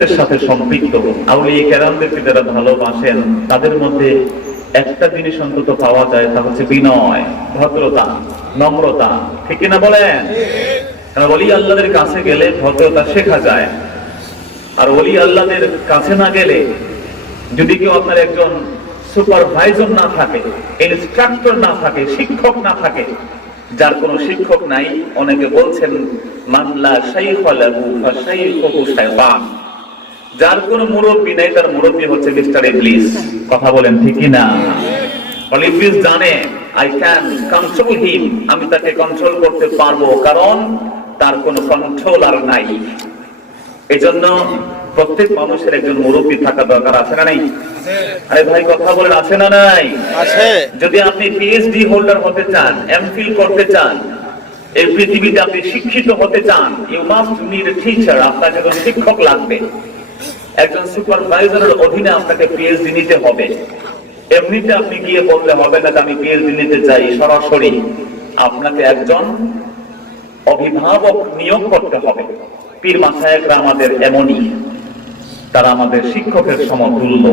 সাথে সম্পৃক্ত আউলিয়া কেরামদেরকে যারা ভালোবাসেন তাদের মধ্যে একটা জিনিস অন্তত পাওয়া যায়, তা হচ্ছে বিনয়, ভদ্রতা, নম্রতা। ঠিক কিনা বলেন? কারণ ওলি আল্লাহদের কাছে গেলে ভদ্রতা শেখা যায়। আর ওলি আল্লাহদের কাছে না গেলে, যদি কেউ আপনার একজন সুপারভাইজার না থাকে, ইনস্ট্রাক্টর না থাকে, শিক্ষক না থাকে, যার কোনো শিক্ষক নাই, অনেকে বলছেন মানলা শাইখ লাহু ফাশাইখুহু শাইতান, যার কোনো মুরব্বী নাই তার মুরব্বী হচ্ছে মিস্টার ইবলিস। কথা বলেন ঠিক না? ইবলিস জানে আই ক্যান কন্ট্রোল হিম, আমি তাকে কন্ট্রোল করতে পারবো, কারণ তার কোনো কন্ট্রোলার নাই। এজন্য প্রত্যেক মানুষের একজন মুরব্বী থাকা দরকার, আছে না নাই? আরে ভাই কথা বলেন, আছে না নাই? আছে। যদি আপনি পিএইচডি হোল্ডার হতে চান, এমফিল করতে চান, এই পৃথিবীতে আপনি শিক্ষিত হতে চান, you must need a teacher. আপনার একজন শিক্ষক লাগবে, একজন সুপারভাইজারের অধীনে আপনাকে পিএইচডি নিতে হবে। এমনিতে আপনি গিয়ে বললে হবে না যে আমি পিএইচডি নিতে চাই, সরাসরি আপনাকে একজন অভিভাবক নিয়োগ করতে হবে। পীর মাশায়েখরা আমাদের এমনই, তারা আমাদের শিক্ষকের সমতুল্য,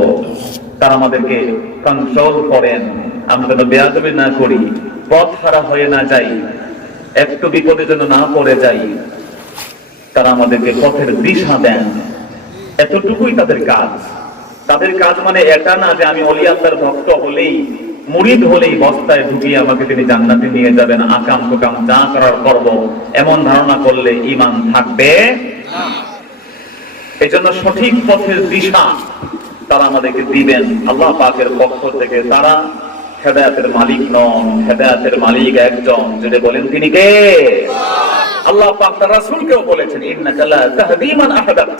তারা আমাদেরকে কন্ট্রোল করেন, আমরা যেন বেয়াদবি না করি, পথ হারা হয়ে না যাই, একটু বিপদে যেন না পড়ে যাই। তারা আমাদেরকে পথের দিশা দেন, এতটুকুই তাদের কাজ। তাদের কাজ মানে এটা না যে আমি ওলি আল্লাহর ভক্ত হলেই, মুরিদ হলেই বস্তায় ঢুকিয়ে আমাকে তিনি জান্নাতে নিয়ে যাবেন, আকাম কুকাম যা করার করব, এমন ধারণা করলে ঈমান থাকবে না। এই জন্য সঠিক পথের দিশা তারা আমাদেরকে দিবেন আল্লাহ পাকের পক্ষ থেকে। তারা হেদায়েতের মালিক নন, হেদায়েতের মালিক একজন, যদি বলেন তিনি কে? আল্লাহ পাক তার রাসূলকেও বলেছেন ইন্নাকা লা তাহদি মান আহবাত,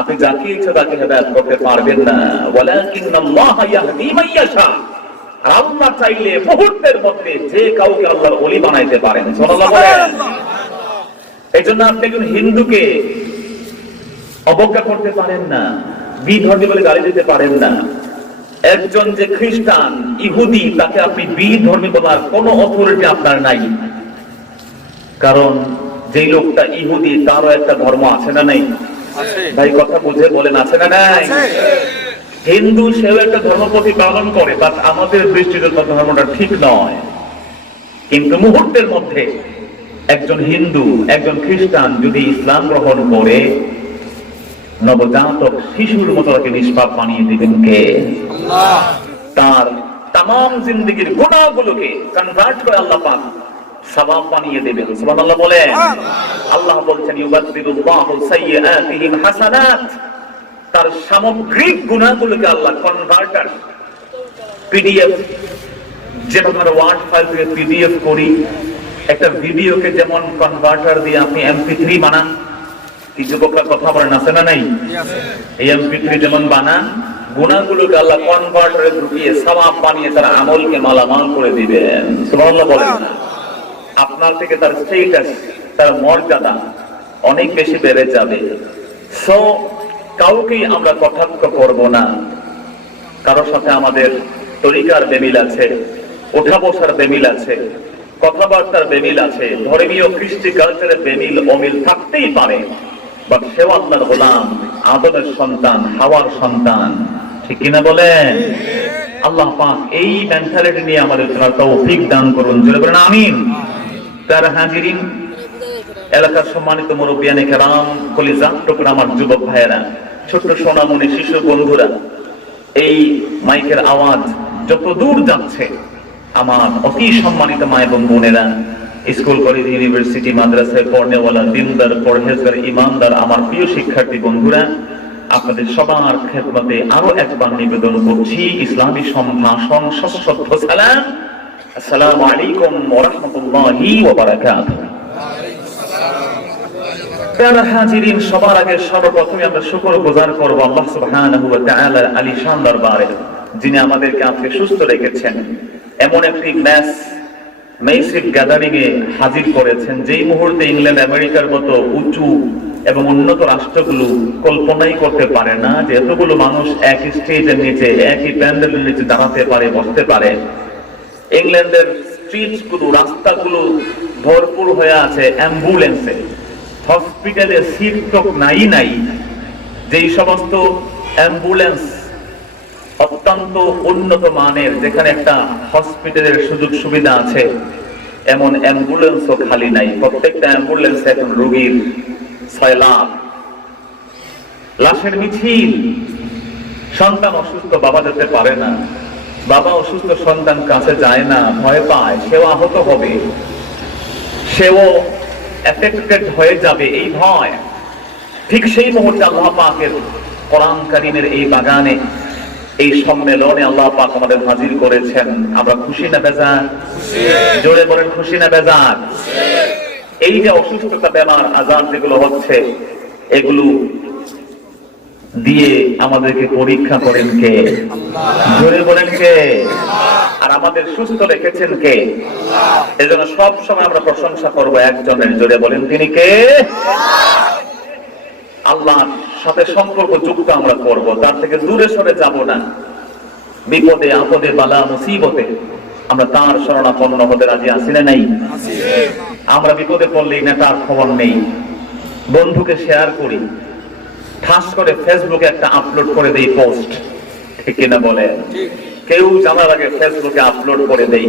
আপনি যাকে ইচ্ছা তাকে হেদায়েত করতে পারবেন না, ওয়ালাকিন্নাল্লাহ ইয়াহদি মান ইয়াশা, আর আল্লাহ চাইলে মুহূর্তের মধ্যে যে কাউকে আল্লাহর ওলি বানাইতে পারেন। সুবহানাল্লাহ বলেন। এইজন্য আপনি একজন হিন্দুকে অবজ্ঞা করতে পারেন না, বিধর্মী বলে গালি দিতে পারেন না। একজন যে খ্রিস্টান, ইহুদি, তাকে আপনি বিধর্মী বলার কোনো অথরিটি আপনার নাই। কারণ যেই লোকটা ইহুদি তারও একটা ধর্ম আছে না নাই? ভাই কথা বুঝে বলেন, আছে না নাই? হিন্দু সেও একটা ধর্ম প্রতিপালন করে, বাট আমাদের দৃষ্টিতে ধর্মটা ঠিক নয়। কিন্তু মুহূর্তের মধ্যে একজন হিন্দু, একজন খ্রিস্টান যদি ইসলাম গ্রহণ করে, নবজাতক শিশুর মতো তাকে নিষ্পাপ বানিয়ে দিবেন কে? আল্লাহ। তার তামাম জিন্দেগীর গুনাহগুলোকে কনভার্ট করে আল্লাহ পাক সওয়াব বানিয়ে দেবেন। সুবহানাল্লাহ বলেন। আল্লাহ বলছেন ইউবাদদিলুল্লাহু সাইয়্যাতিহিম হাসানাত, তার সামগ্রিক গুনাহগুলোকে আল্লাহ কনভার্টার, পিডিএফ, যেমন আমরা ওয়ার্ড ফাইল থেকে পিডিএফ করি, একটা ভিডিওকে যেমন কনভার্টার দিয়ে আপনি এমপি3 বানান, কি যুবকরা কথা বলেন, আছে না নাই? এই এমপি3 যেমন বানান, গুনাহগুলোকে আল্লাহ কনভার্টারে ঢুকিয়ে সওয়াব বানিয়ে তার আমলকে মালামাল করে দিবেন। সুবহানাল্লাহ বলেন। আপনার থেকে তার স্ট্যাটাস, তার মর্যাদা অনেক বেশি বেড়ে যাবে। সো কাউকেই আমরা কটাক্ষ করব না। কারোর সাথে আমাদের তরিকার বেমিল আছে, ওঠা বসার বেমিল আছে, কথাবার্তার বেমিল আছে, ধর্মীয় কৃষ্টি কালচারের বেমিল অমিল থাকতেই পারে, বাট সেও আল্লাহর গোলাম, আদমের সন্তান, হাওয়ার সন্তান। ঠিক কিনা বলেন? আল্লাহ পাক এই মেন্টালিটি নিয়ে আমাদের তৌফিক দান করুন, জোরে বলেন আমিন। তার হাজিরিন, এলাকার সম্মানিত মুরব্বিয়ানে কেরাম, কলিজার টুকরা আমার যুবক ভাইয়েরা, ছোট্ট সোনামণি শিশু বন্ধুরা, এই মাইকের আওয়াজ যত দূর যাচ্ছে, আমার অতি সম্মানিত মা এবং বোনেরা, স্কুল, কলেজ, ইউনিভার্সিটি, মাদ্রাসায় পড়নেওয়ালা, দিনদার, পরহেজগার, ইমানদার আমার প্রিয় শিক্ষার্থী বন্ধুরা, আপনাদের সবার খেদমতে আরো একবার নিবেদন করছি ইসলামী সম্ভাষণ সশ্রদ্ধ সালাম। আসসালামু আলাইকুম ওয়া রাহমাতুল্লাহি ওয়া বারাকাতুহু। প্যারা হাজিরিন, সবার আগে সর্বপ্রথমে আমরা শুকরগুজার করব আল্লাহ সুবহানাহু ওয়া তাআলার আলিশান দরবারে, যিনি আমাদেরকে আজকে সুস্থ রেখেছেন, এমন একটি মেসিভ গ্যাদারিং এ হাজির করেছেন, যেই মুহূর্তে ইংল্যান্ড, আমেরিকার মতো উঁচু এবং উন্নত রাষ্ট্রগুলো কল্পনাই করতে পারে না যে এতগুলো মানুষ এক স্টেজের নিচে, একই প্যান্ডেলের নিচে দাঁড়াতে পারে, বসতে পারে। ইংল্যান্ডের স্ট্রিটগুলো, রাস্তাগুলো ভরপুর হয়ে আছে অ্যাম্বুলেন্সে, হসপিটালে সিট তো নাই, যেই সমস্ত অ্যাম্বুলেন্স অত্যন্ত উন্নত মানের, যেখানে একটা হসপিটালের সুযোগ সুবিধা আছে, এমন অ্যাম্বুলেন্সও খালি নাই। প্রত্যেকটা অ্যাম্বুলেন্স এখন রোগীর সয়লাভ, লাশের মিছিল। সন্তান অসুস্থ, বাবা যেতে পারে না, বাবা অসুস্থ, সন্তান কাছে যায় না, ভয় পায়, সেও আহত হবে, সেও এফেক্টেড হয়ে যাবে, এই ভয়। ঠিক সেই মুহূর্তে আল্লাহ পাকের কোরআন কারীমের এই বাগানে, এই সম্মেলনে আল্লাহ পাক আমাদের হাজির করেছেন। আমরা খুশি না বেজার? জোরে বলেন, খুশি না বেজার? এই যে অসুস্থতা, বেমার, আজাব যেগুলো হচ্ছে, এগুলো দিয়ে আমাদেরকে পরীক্ষা করেন কে? জোরে বলেন কে? আর আমাদের সুস্থ রেখেছেন কে? এজন্য সব সময় আমরা প্রশংসা করব একজনের। জোরে বলেন, তিনি কে? আল্লাহর সাথে সম্পর্ক যুক্ত আমরা করব, তার থেকে দূরে সরে যাব না। বিপদে আপদে বালা মুসিবতে আমরা তার শরণাপন্ন হতে রাজি আছি না নাই? আমরা বিপদে পড়লেই নেতার খবর নেই, বন্ধুকে শেয়ার করি, ঠাস করে ফেসবুকে একটা আপলোড করে দেই পোস্ট, ঠিক কিনা বলে? কেউ জানার আগে ফেসবুকে আপলোড করে দেই।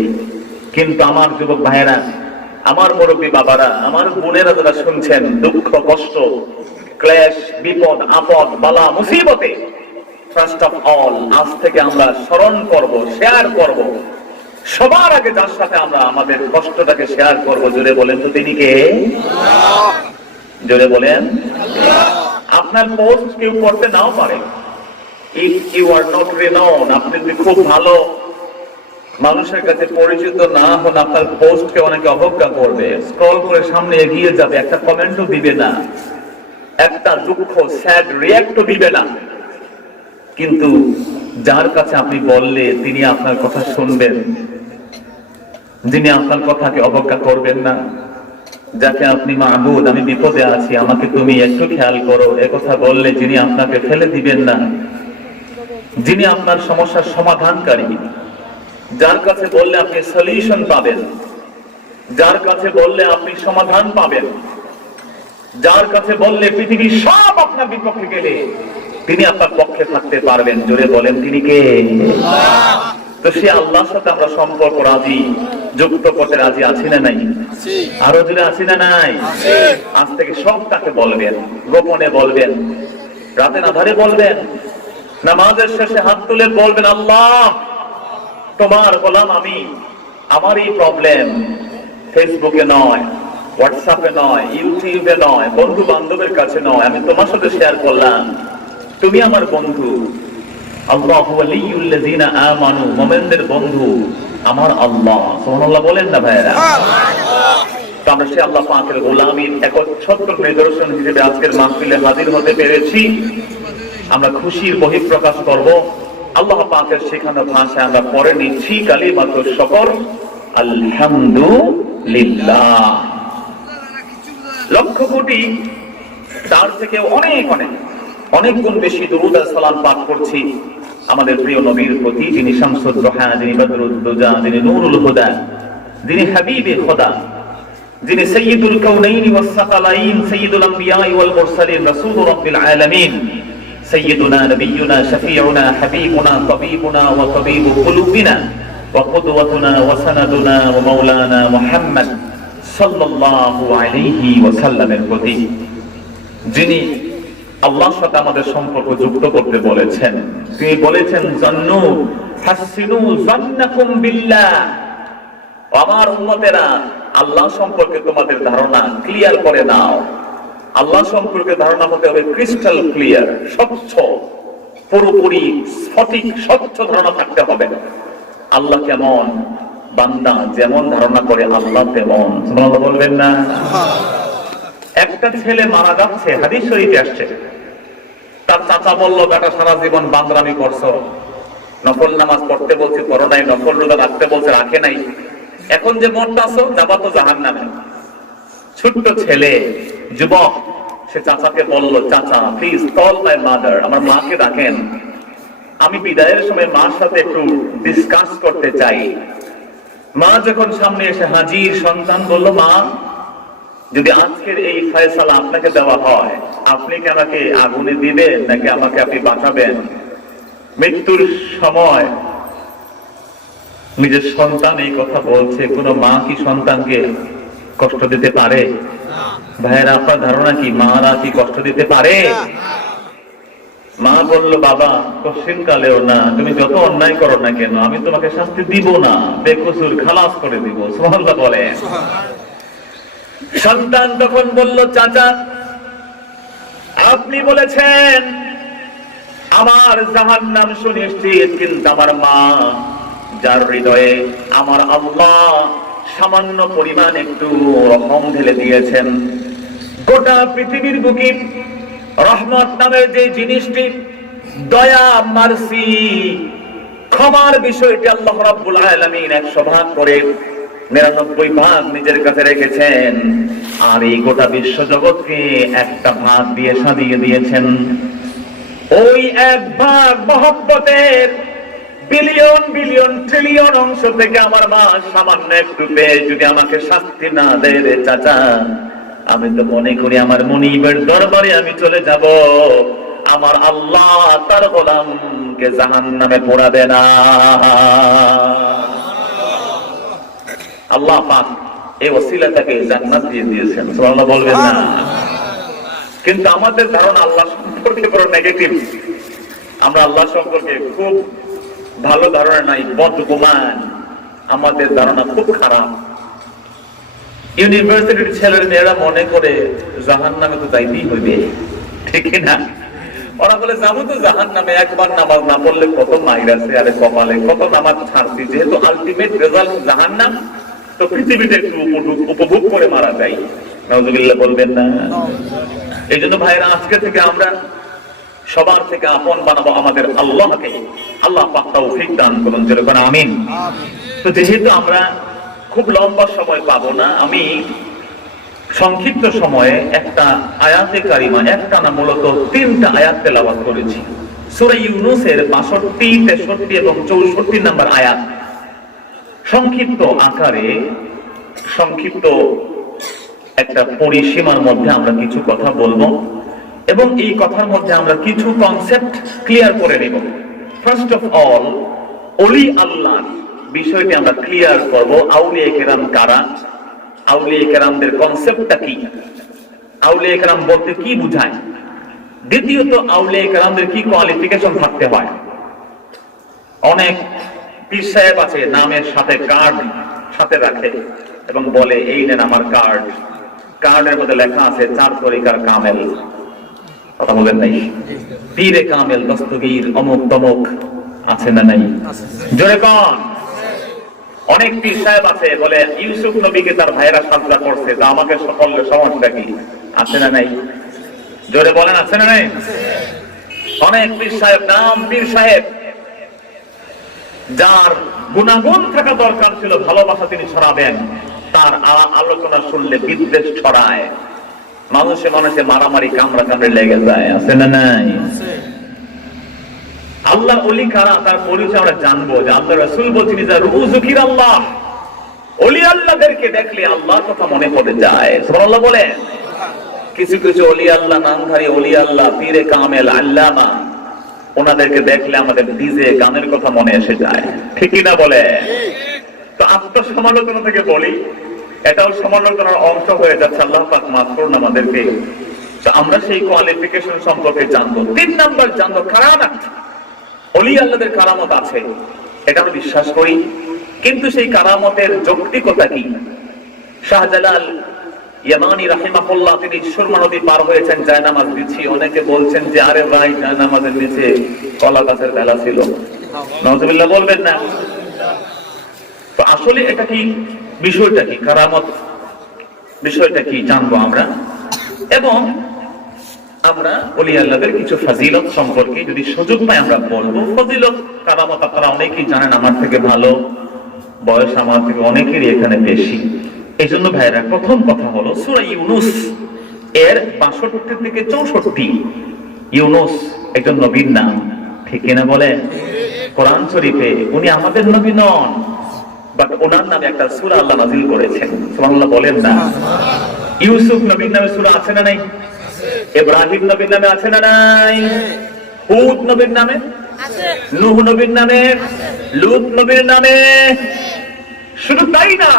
কিন্তু আমার যুবক ভাইয়েরা, আমার মুরব্বী বাবারা, আমার বোনেরা যারা শুনছেন, দুঃখ কষ্ট ক্লেশ বিপদ আপদ বালা মুসিবতে, ফার্স্ট অফ অল আজ থেকে আমরা স্মরণ করব, শেয়ার করব, সবার আগে যার সাথে আমরা আমাদের কষ্টটাকে শেয়ার করব। জোরে বলেন তো তিনি কে? জোরে বলেন। আপনার পোস্ট কেউ পড়তে নাও পারে। If you are not renowned, আপনি যদি খুব ভালো মানুষের কাছে পরিচিত না হন, আপনার পোস্টকে অনেকে অবজ্ঞা করবে, স্ক্রল করে সামনে এগিয়ে যাবে, একটা কমেন্টও দিবে না, একটা দুঃখ স্যাড রিঅ্যাক্টও দিবে না। কিন্তু যার কাছে আপনি বললে তিনি আপনার কথা শুনবেন, যিনি আপনার কথাকে অবজ্ঞা করবেন না, যাকে আপনি মাবুদ আমি বিপদে আছি আমাকে তুমি একটু খেয়াল করো এ কথা বললে যিনি আপনাকে ফেলে দিবেন না, যিনি আপনার সমস্যার সমাধানকারী, যার কাছে বললে আপনি সলিউশন পাবেন, যার কাছে বললে আপনি সমাধান পাবেন, যার কাছে বললে পৃথিবী সব আপনার বিপক্ষে গেলে তিনি আপনার পক্ষে থাকতে পারবেন। জোরে বলেন তিনি কে? তো সে আল্লাহর সাথে আমরা সম্পর্ক রাজি যুক্ত করতে রাজি আছি না নাই? আরো জোরে আছি না নাই? আজ থেকে সব তাকে বলবেন, গোপনে বলবেন, রাতে আধারে বলবেন, নামাজের শেষে হাত তুলে বলবেন, আল্লাহ তোমার গোলাম আমি, আমার এই প্রবলেম ফেসবুকে নয়, হোয়াটসঅ্যাপে নয়, ইউটিউবে নয়, বন্ধু বান্ধবের কাছে নয়, আমি তোমার সাথে শেয়ার করলাম, তুমি আমার বন্ধু। আল্লাহু ওয়ালিয়ুল্লাযিনা আমানু, মুমিনদের বন্ধু আমার আল্লাহ। সুবহানাল্লাহ বলেন না ভাইরা? তো আমরা সেই আল্লাহ পাকের গোলামীর এক ছোট্ট নিদর্শন হিসেবে আজকের মাহফিলে হাজির হতে পেরেছি। আমরা খুশির বহিঃপ্রকাশ করব। আল্লাহ পাকের শেখানো ভাষায় আমরা পড়ে নিচ্ছি কালিমাতুশ শুকর, আলহামদুলিল্লাহ। লক্ষ কোটি তার থেকে অনেক অনেক অনেক গুণ বেশি দুরূদ আর সালাম পাঠ করছি আমাদের প্রিয় নবীর প্রতি, যিনি শামসুদ দুহা, যিনি বদরুদ দুজা, যিনি নূরুল হুদা, যিনি হাবিবে খোদা, যিনি সাইয়্যিদুল কাউনাইনি ওয়াস সাকালাইন, সাইয়্যিদুল আমবিয়া ওয়াল মুরসালিন, রাসূলুর রাব্বিল আলামিন, সাইয়্যিদুনা নবিয়্যুনা শাফিউনা হাবিবুনা তাবিবুনা ওয়া তাবিবু কুলুবিনা ওয়া কুদওয়াতুনা ওয়া সানাদুনা ওয়া মাওলানা মুহাম্মদ সাল্লাল্লাহু আলাইহি ওয়াসাল্লামের প্রতি, যিনি আল্লাহর সাথে আমাদের সম্পর্ক যুক্ত করতে বলেছেন। তিনি বলেছেন, জান্নু হাসিনু জান্নাকুম বিল্লাহ, আমার উম্মতেরা আল্লাহ সম্পর্কে তোমাদের ধারণা ক্লিয়ার করে নাও। আল্লাহ সম্পর্কে ধারণা হতে হবে ক্রিস্টাল ক্লিয়ার, স্বচ্ছ, পুরোপুরি সঠিক স্বচ্ছ ধারণা থাকতে হবে। আল্লাহ কেমন, বান্দা যেমন ধারণা করে আল্লাহ তেমন। সুবহানাল্লাহ বলবেন না? একটা ছেলে মারা যাচ্ছে, হাদিস শরীফে আসছে, তার চাচা বলল, বেটা সারা জীবন বান্দরামি করছো, নফল নামাজ পড়তে বলছি পড়ো নাই, নফল রোজা রাখতে বলছে রাখে নাই, এখন যে মরতাছো যাবা তো জাহান্নামে। ছোট্ট ছেলে, যুবক, সে চাচাকে বলল, চাচা প্লিজ কল মাই মাদার, আমার মাকে ডাকেন, আমি বিদায়ের সময় মার সাথে একটু ডিসকাস করতে চাই। মা যখন সামনে এসে হাজির, সন্তান বলল, মা যদি আজকের এই ফয়সালা আপনাকে দেওয়া হয় আপনি কি আমাকে আগুনে দিবেন নাকি আমাকে আপনি বাঁচাবেন? মৃত্যুর সময় নিজের সন্তান এই কথা বলছে, কোন মা কি সন্তানকে কষ্ট দিতে পারে? ভাইয়েরা, আপনার ধারণা কি মারা কি কষ্ট দিতে পারে? মা বলল, বাবা কঠিন কালেও না, তুমি যত অন্যায় করো না কেন আমি তোমাকে শাস্তি দিব না, বেকসুর খালাস করে দিব। সুবহানাল্লাহ বলে। সন্তান তখন বলল, চাচা আপনি বলেছেন আমার জাহান্নাম সুনিশ্চিত, কিন্তু আমার মা যার হৃদয়ে আমার আল্লাহ সামান্য পরিমাণ একটু রহম ঢেলে দিয়েছেন, গোটা পৃথিবীর বুকে রহমত নামের যে জিনিসটি, দয়া, মার্সি, ক্ষমার বিষয়টি আল্লাহ রাব্বুল আলামিন 100 ভাগ করে 99 ভাগ নিজের কাছে রেখেছেন, আর এই গোটা বিশ্ব জগৎকে একটা ভাগ দিয়ে সাজিয়ে দিয়েছেন। ওই এক ভাগ মহব্বতের বিলিয়ন বিলিয়ন ট্রিলিয়ন অংশ থেকে আমার মা সামান্য একটু পেয়ে যদি আমাকে শাস্তি না দেয় রে চাচা, আমি তো মনে করি আমার মুনিবের দরবারে আমি চলে যাব, আমার আল্লাহ তার গোলামকে জাহান্নামে পোড়াবে না। আল্লাহ পাক এই ওসিলাটাকে জান্নাত দিয়ে দিয়েছেন। সুবহানাল্লাহ বলবেন না? কিন্তু আমাদের ধারণা আল্লাহ সম্পর্কে বড় নেগেটিভ। আমরা আল্লাহ সম্পর্কে খুব ভালো ধারণা নাই, বদগুমান। আমাদের ধারণা খুব খারাপ। ইউনিভার্সিটির ছেলের মেয়েরা মনে করে জাহান্নামে তো যাইতেই হইবে, ঠিক না? ওরা বলে যাবো তো জাহান্নামে, একবার নামাজ না পড়লে কত মাইর আছে, আরে কপালে কত নামাজ ছাড়ছি, যেহেতু আলটিমেট রেজাল্ট জাহান্নাম, তো পৃথিবীতে একটু উপভোগ করে মারা যায়। নাউজুবিল্লাহ বলবেন না? এই জন্য ভাইরা, আজকে থেকে আমরা সবার থেকে আপন বানাবো আমাদের আল্লাহকে। আল্লাহ পাক তৌফিক দান করুন, যেরকম আমিন। তো যেহেতু আমরা খুব লম্বা সময় পাবো না, আমি সংক্ষিপ্ত সময়ে একটা আয়াতে কারিমা, একটা না মূলত 3টা আয়াত তেলাওয়াত করেছি। সূরা ইউনূসের ৬২, ৬৩ এবং ৬৪ নম্বর আয়াত। সংক্ষিপ্ত আকারে, সংক্ষিপ্ত একটা পরিসীমার মধ্যে আমরা কিছু কথা বলবো, এবং এই কথার মধ্যে আমরা কিছু কনসেপ্ট ক্লিয়ার করে নেব। ফার্স্ট অফ অল, ওলি আল্লাহ বিষয়টি আমরা ক্লিয়ার করব। আউলিয়া কেরাম কারা, আউলিয়া কেরামদের কনসেপ্টটা কি, আউলিয়া কেরাম বলতে কি বোঝায়। দ্বিতীয়ত, আউলিয়া কেরামদের কি কোয়ালিফিকেশন থাকতে হয়। অনেক পীর সাহেব আছে নামের সাথে কার্ড সাথে রাখে এবং বলে, এই নেন আমার কার্ড, কার্ডের মধ্যে লেখা আছে 4 তরিকার কামেল। কথা বলেন নাই? পীরে কামেল, দস্তগীর, অমুক তমুক আছে না নাই? জোরে কোন? অনেক পীর সাহেব আছে বলে ইউসুফ নবীকে তার ভাইরা সাজদা করছে, যা আমাকে সকলের সমস্যা কি, আছে না নাই? জোরে বলেন, আছে না নাই? অনেক পীর সাহেব, নাম পীর সাহেব, যার গুণাগুণ থাকা দরকার ছিল, ভালোবাসা তিনি ছড়াবেন, তার আলোচনা শুনলে বিদ্বেষ ছড়ায়, মানুষে মানুষে মারামারি কামড়া কামড়ে লেগে যায়, আছে না নাই? আল্লাহ ওলি কারা, তার পরিচয় আমরা জানবো। যে আল্লাহ রাসূল বলছেন, যে রুযুকির আল্লাহ, ওলি আল্লাহদেরকে দেখলে আল্লাহর কথা মনে পড়ে যায়। সুবহানাল্লাহ বলেন। কিছু কিছু ওলি আল্লাহ, নামধারী ওলি আল্লাহ, পীরে কামেল, আল্লামা, ওনাদেরকে দেখলে আমাদের ডিজে গানের কথা মনে এসে যায়, ঠিক না বলে? তো আত্মসমালোচনা থেকে বলি, এটাও সমালোচনার অংশ হয়ে যাচ্ছে, আল্লাহ পাক মাফ করুন আমাদেরকে। তো আমরা সেই কোয়ালিফিকেশন সম্পর্কে জানবো। 3 নাম্বার জানবো কারামাত। ওলি আল্লাহদের কারামত আছে, এটা আমরা বিশ্বাস করি, কিন্তু সেই কারামতের যৌক্তিকতা কি? শাহজালাল ইয়ামানি রাহিমাহুল্লাহ, তিনি সুরমা নদী পার হয়েছেন জায়নামাজ বিছিয়ে। অনেকে বলছেন যে আরে ভাই, জায়নামাজের নিচে কলা গাছের বেলা ছিল। নাউজুবিল্লাহ বলবেন না? তো আসলে এটা কি, বিষয়টা কি, কারামত বিষয়টা কি জানবো আমরা। এবং আমরা ওলি আল্লাহদের কিছু ফজিলত সম্পর্কে যদি সুযোগ পাই আমরা বলবো। ফজিলত, কারামত আপনারা অনেকেই জানেন আমার থেকে ভালো, বয়স আমার থেকে অনেকেরই এখানে বেশি। এই জন্য ভাইরা, প্রথম কথা হলো সূরা ইউনূস এর ৬২ থেকে ৬৪। ইউনূস একজন নবীর নাম, ঠিক না বলে? কোরআন শরীফে উনি আমাদের নবী নন, বাট ওনার নামে একটা সূরা আল্লাহ নাযিল করেছেন। সুবহানাল্লাহ বলেন না? ইউসুফ নবীর নামে সূরা আছে না নাই? ইব্রাহিম নবীর নামে আছে না নাই? হুদ নবীর নামে, নূহ নবীর নামে, লূত নবীর নামে। শুধু তাই না,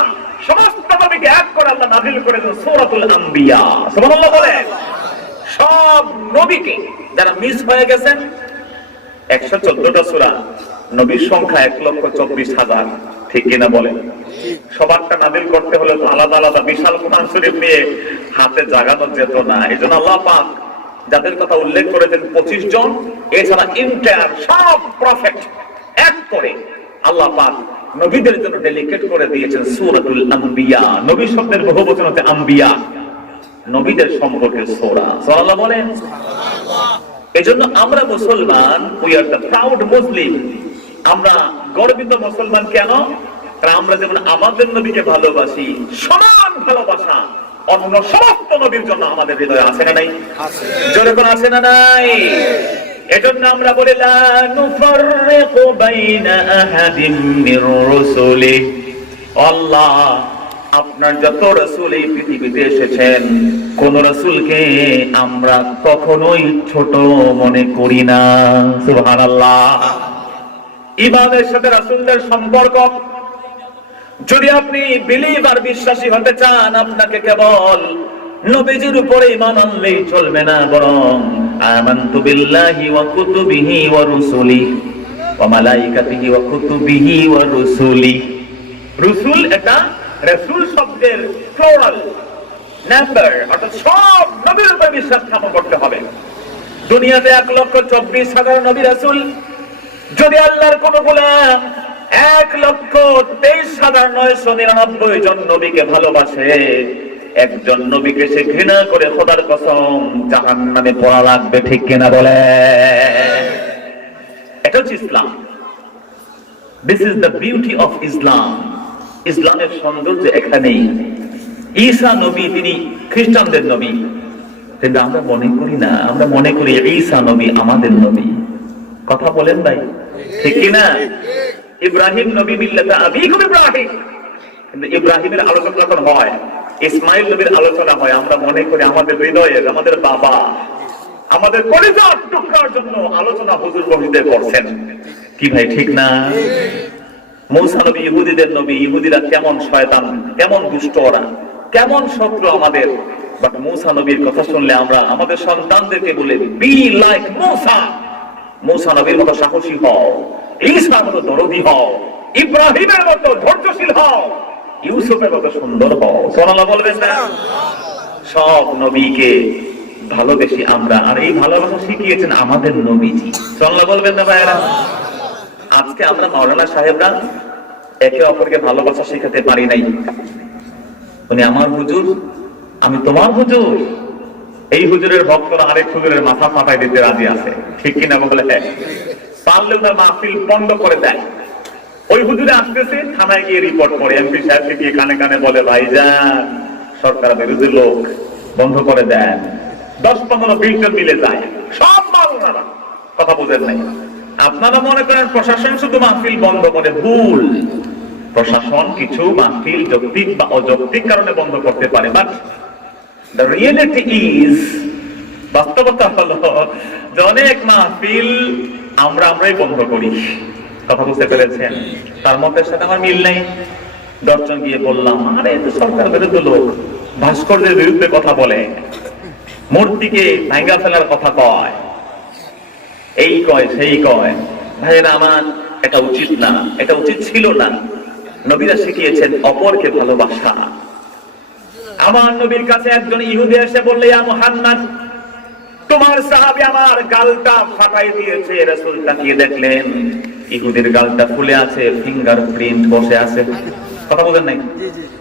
সমস্ত নবীকে এক করে আল্লাহ নাযিল করেছেন সূরাতুল আম্বিয়া। সুবহানাল্লাহ বলেন। সব নবীকে যারা মিস হয়ে গেছেন, 114টা সূরা, নবীর সংখ্যা 1,24,000, ঠিক কিনা বলেন? সবারটা নাযিল করতে হলে তো আলাদা আলাদা বিশাল কোরআন শরীফ নিয়ে হাতে জাগানো যেত না। এজন্য আল্লাহ পাক যাদের কথা উল্লেখ করেছেন 25 জন, এছাড়া ইন্টায়ার সব প্রফেট এক করে আল্লাহ পাক নবীদের জন্য ডেডিকেট করে দিয়েছেন সূরাতুল আম্বিয়া। নবী শব্দের বহুবচন হচ্ছে আম্বিয়া, নবীদের সম্পর্কে সূরা। সুবহানাল্লাহ বলেন। এজন্য আমরা মুসলমান, উই আর দ্য প্রাউড মুসলিম। আমরা গর্বিত মুসলমান। কেন? কারণ আমরা যেমন আমাদের নবীকে ভালোবাসি, সমান ভালোবাসা অন্য সমস্ত নবীর জন্য আমাদের হৃদয়ে আছে না নাই? জোরে কোন আছে না নাই? এজন্য আমরা বলি লা নুফাররিকু বাইনা আহাদিম মির রুসুলি। আল্লাহ আপনার যত রাসূল এই পৃথিবীতে এসেছেন, কোন রাসূলকে আমরা কখনোই ছোট মনে করি না। সুবহানাল্লাহ। ইমানের সাথে রাসূলদের সম্পর্ক, যদি আপনি বিলিভার বিশ্বাসী হতে চান, আপনাকে কেবল নবীজির উপরে ঈমান আনলেই চলবে না, বরং আমানতু বিল্লাহি ওয়া কুতুবিহি ওয়া রুসুলিহি ওয়া মালাইকাতিহি ওয়া কুতুবিহি ওয়া রুসুলিহি। রসুল এটা রাসূল শব্দের প্লুরাল নাম্বার, অর্থাৎ সব নবীর উপর বিশ্বাস স্থাপন করতে হবে। দুনিয়াতে 1,24,000 নবী রাসূল। যদি আল্লাহর কোন গোলাম 1,23,999 জন নবীকে ভালোবাসে, একজন নবীকে সে ঘৃণা করে, খোদার কসম জাহান্নামে পড়া লাগবে, ঠিক কিনা বলে? এটা হচ্ছে Islam. This is the beauty of Islam. ইসলামের সৌন্দর্য এখানেই। ঈসা নবী তিনি খ্রিস্টানদের নবী, কিন্তু আমরা মনে করি না, আমরা মনে করি ঈসা নবী আমাদের নবী। কথা বলেন ভাই, ঠিক কিনা? ইব্রাহিম নবী মিল্লাতা আবিকুম ইব্রাহিম, কিন্তু ইব্রাহিমের আলোচনা যখন হয়, ইসমাইল নবীর আলোচনা হয়, আমরা মনে করি আমাদের হৃদয়ের, আমাদের বাবা, আমাদের কলিজার টুকরার জন্য আলোচনা হুজুর মসজিদে করছেন। কি ভাই, ঠিক না? মূসা নবী ইহুদিদের নবী। ইহুদিরা কেমন শয়তান, কেমন দুষ্ট, ওরা কেমন শত্রু আমাদের। বাট মূসা নবীর কথা শুনলে আমরা আমাদের সন্তানদেরকে বলে, বি লাইক মূসা। মূসা নবীর মতো সাহসী হও, ঈসার মতো দরদী হও, ইব্রাহিমের মতো ধৈর্যশীল হও, ইউসুফের মতো সুন্দর হও। সুবহানাল্লাহ বলবেন না? সব নবীকে ভালোবেসি আমরা, আর এই ভালোবাসা শিখিয়েছেন আমাদের নবীজি। সুবহানাল্লাহ বলবেন না ভাইরা? আজকে আমরা মাওলানা সাহেবরা একে অপরকে ভালোবাসা শেখাতে পারি নাই। উনি আমার হুজুর, আমি তোমার হুজুর। এই হুজুরের ভক্তরা আরেক হুজুরের মাথা ফাটাই দিতে রাজি আছে, ঠিক কিনা বলে? পারলে ওনার মাহফিল বন্ধ করে দেয়। ওই হুজুরে আসতেছে, থানায় গিয়ে রিপোর্ট করে, এমপি সাহেবকে গিয়ে কানে কানে বলে, ভাইজান সরকার বিরোধী লোক, বন্ধ করে দেন। 10-15 বিলিয়ন মিলে যায়, সব মাওলানা। কথা বুঝেন নাই? আপনারা মনে করেন প্রশাসন শুধু মাহফিল বন্ধ করে, ভুল। প্রশাসন কিছু মাহফিল যৌক্তিক বা অযৌক্তিক কারণে বন্ধ করতে পারে, বাট দ্য রিয়েলিটি ইজ, বাস্তবতা হলো যে অনেক মাহফিল আমরাই বন্ধ করি। কথা বুঝতে পেরেছেন? তার মতের সাথে আমার মিল নেই। 10 জন গিয়ে বললাম, আরে তো সরকার বিরোধী লোক, ভাস্কর্যের বিরুদ্ধে কথা বলে, মূর্তিকে ভাঙা ফেলার কথা কয়, এই কয় সেই কয়। ভাইয়েরা আমার, এটা উচিত না, এটা উচিত ছিল না। নবীরা শিখিয়েছেন অপরকে ভালোবাসা। আমার নবীর কাছে একজন ইহুদি এসে বললে, ইয়া মুহাম্মদ, তোমার সাহাবী আমার গালটা ফাটাই দিয়েছে। রাসূল তাকিয়ে দেখলেন ইহুদির গালটা ফুলে আছে, ফিঙ্গার প্রিন্ট বসে আছে। কথা বলেন নাই?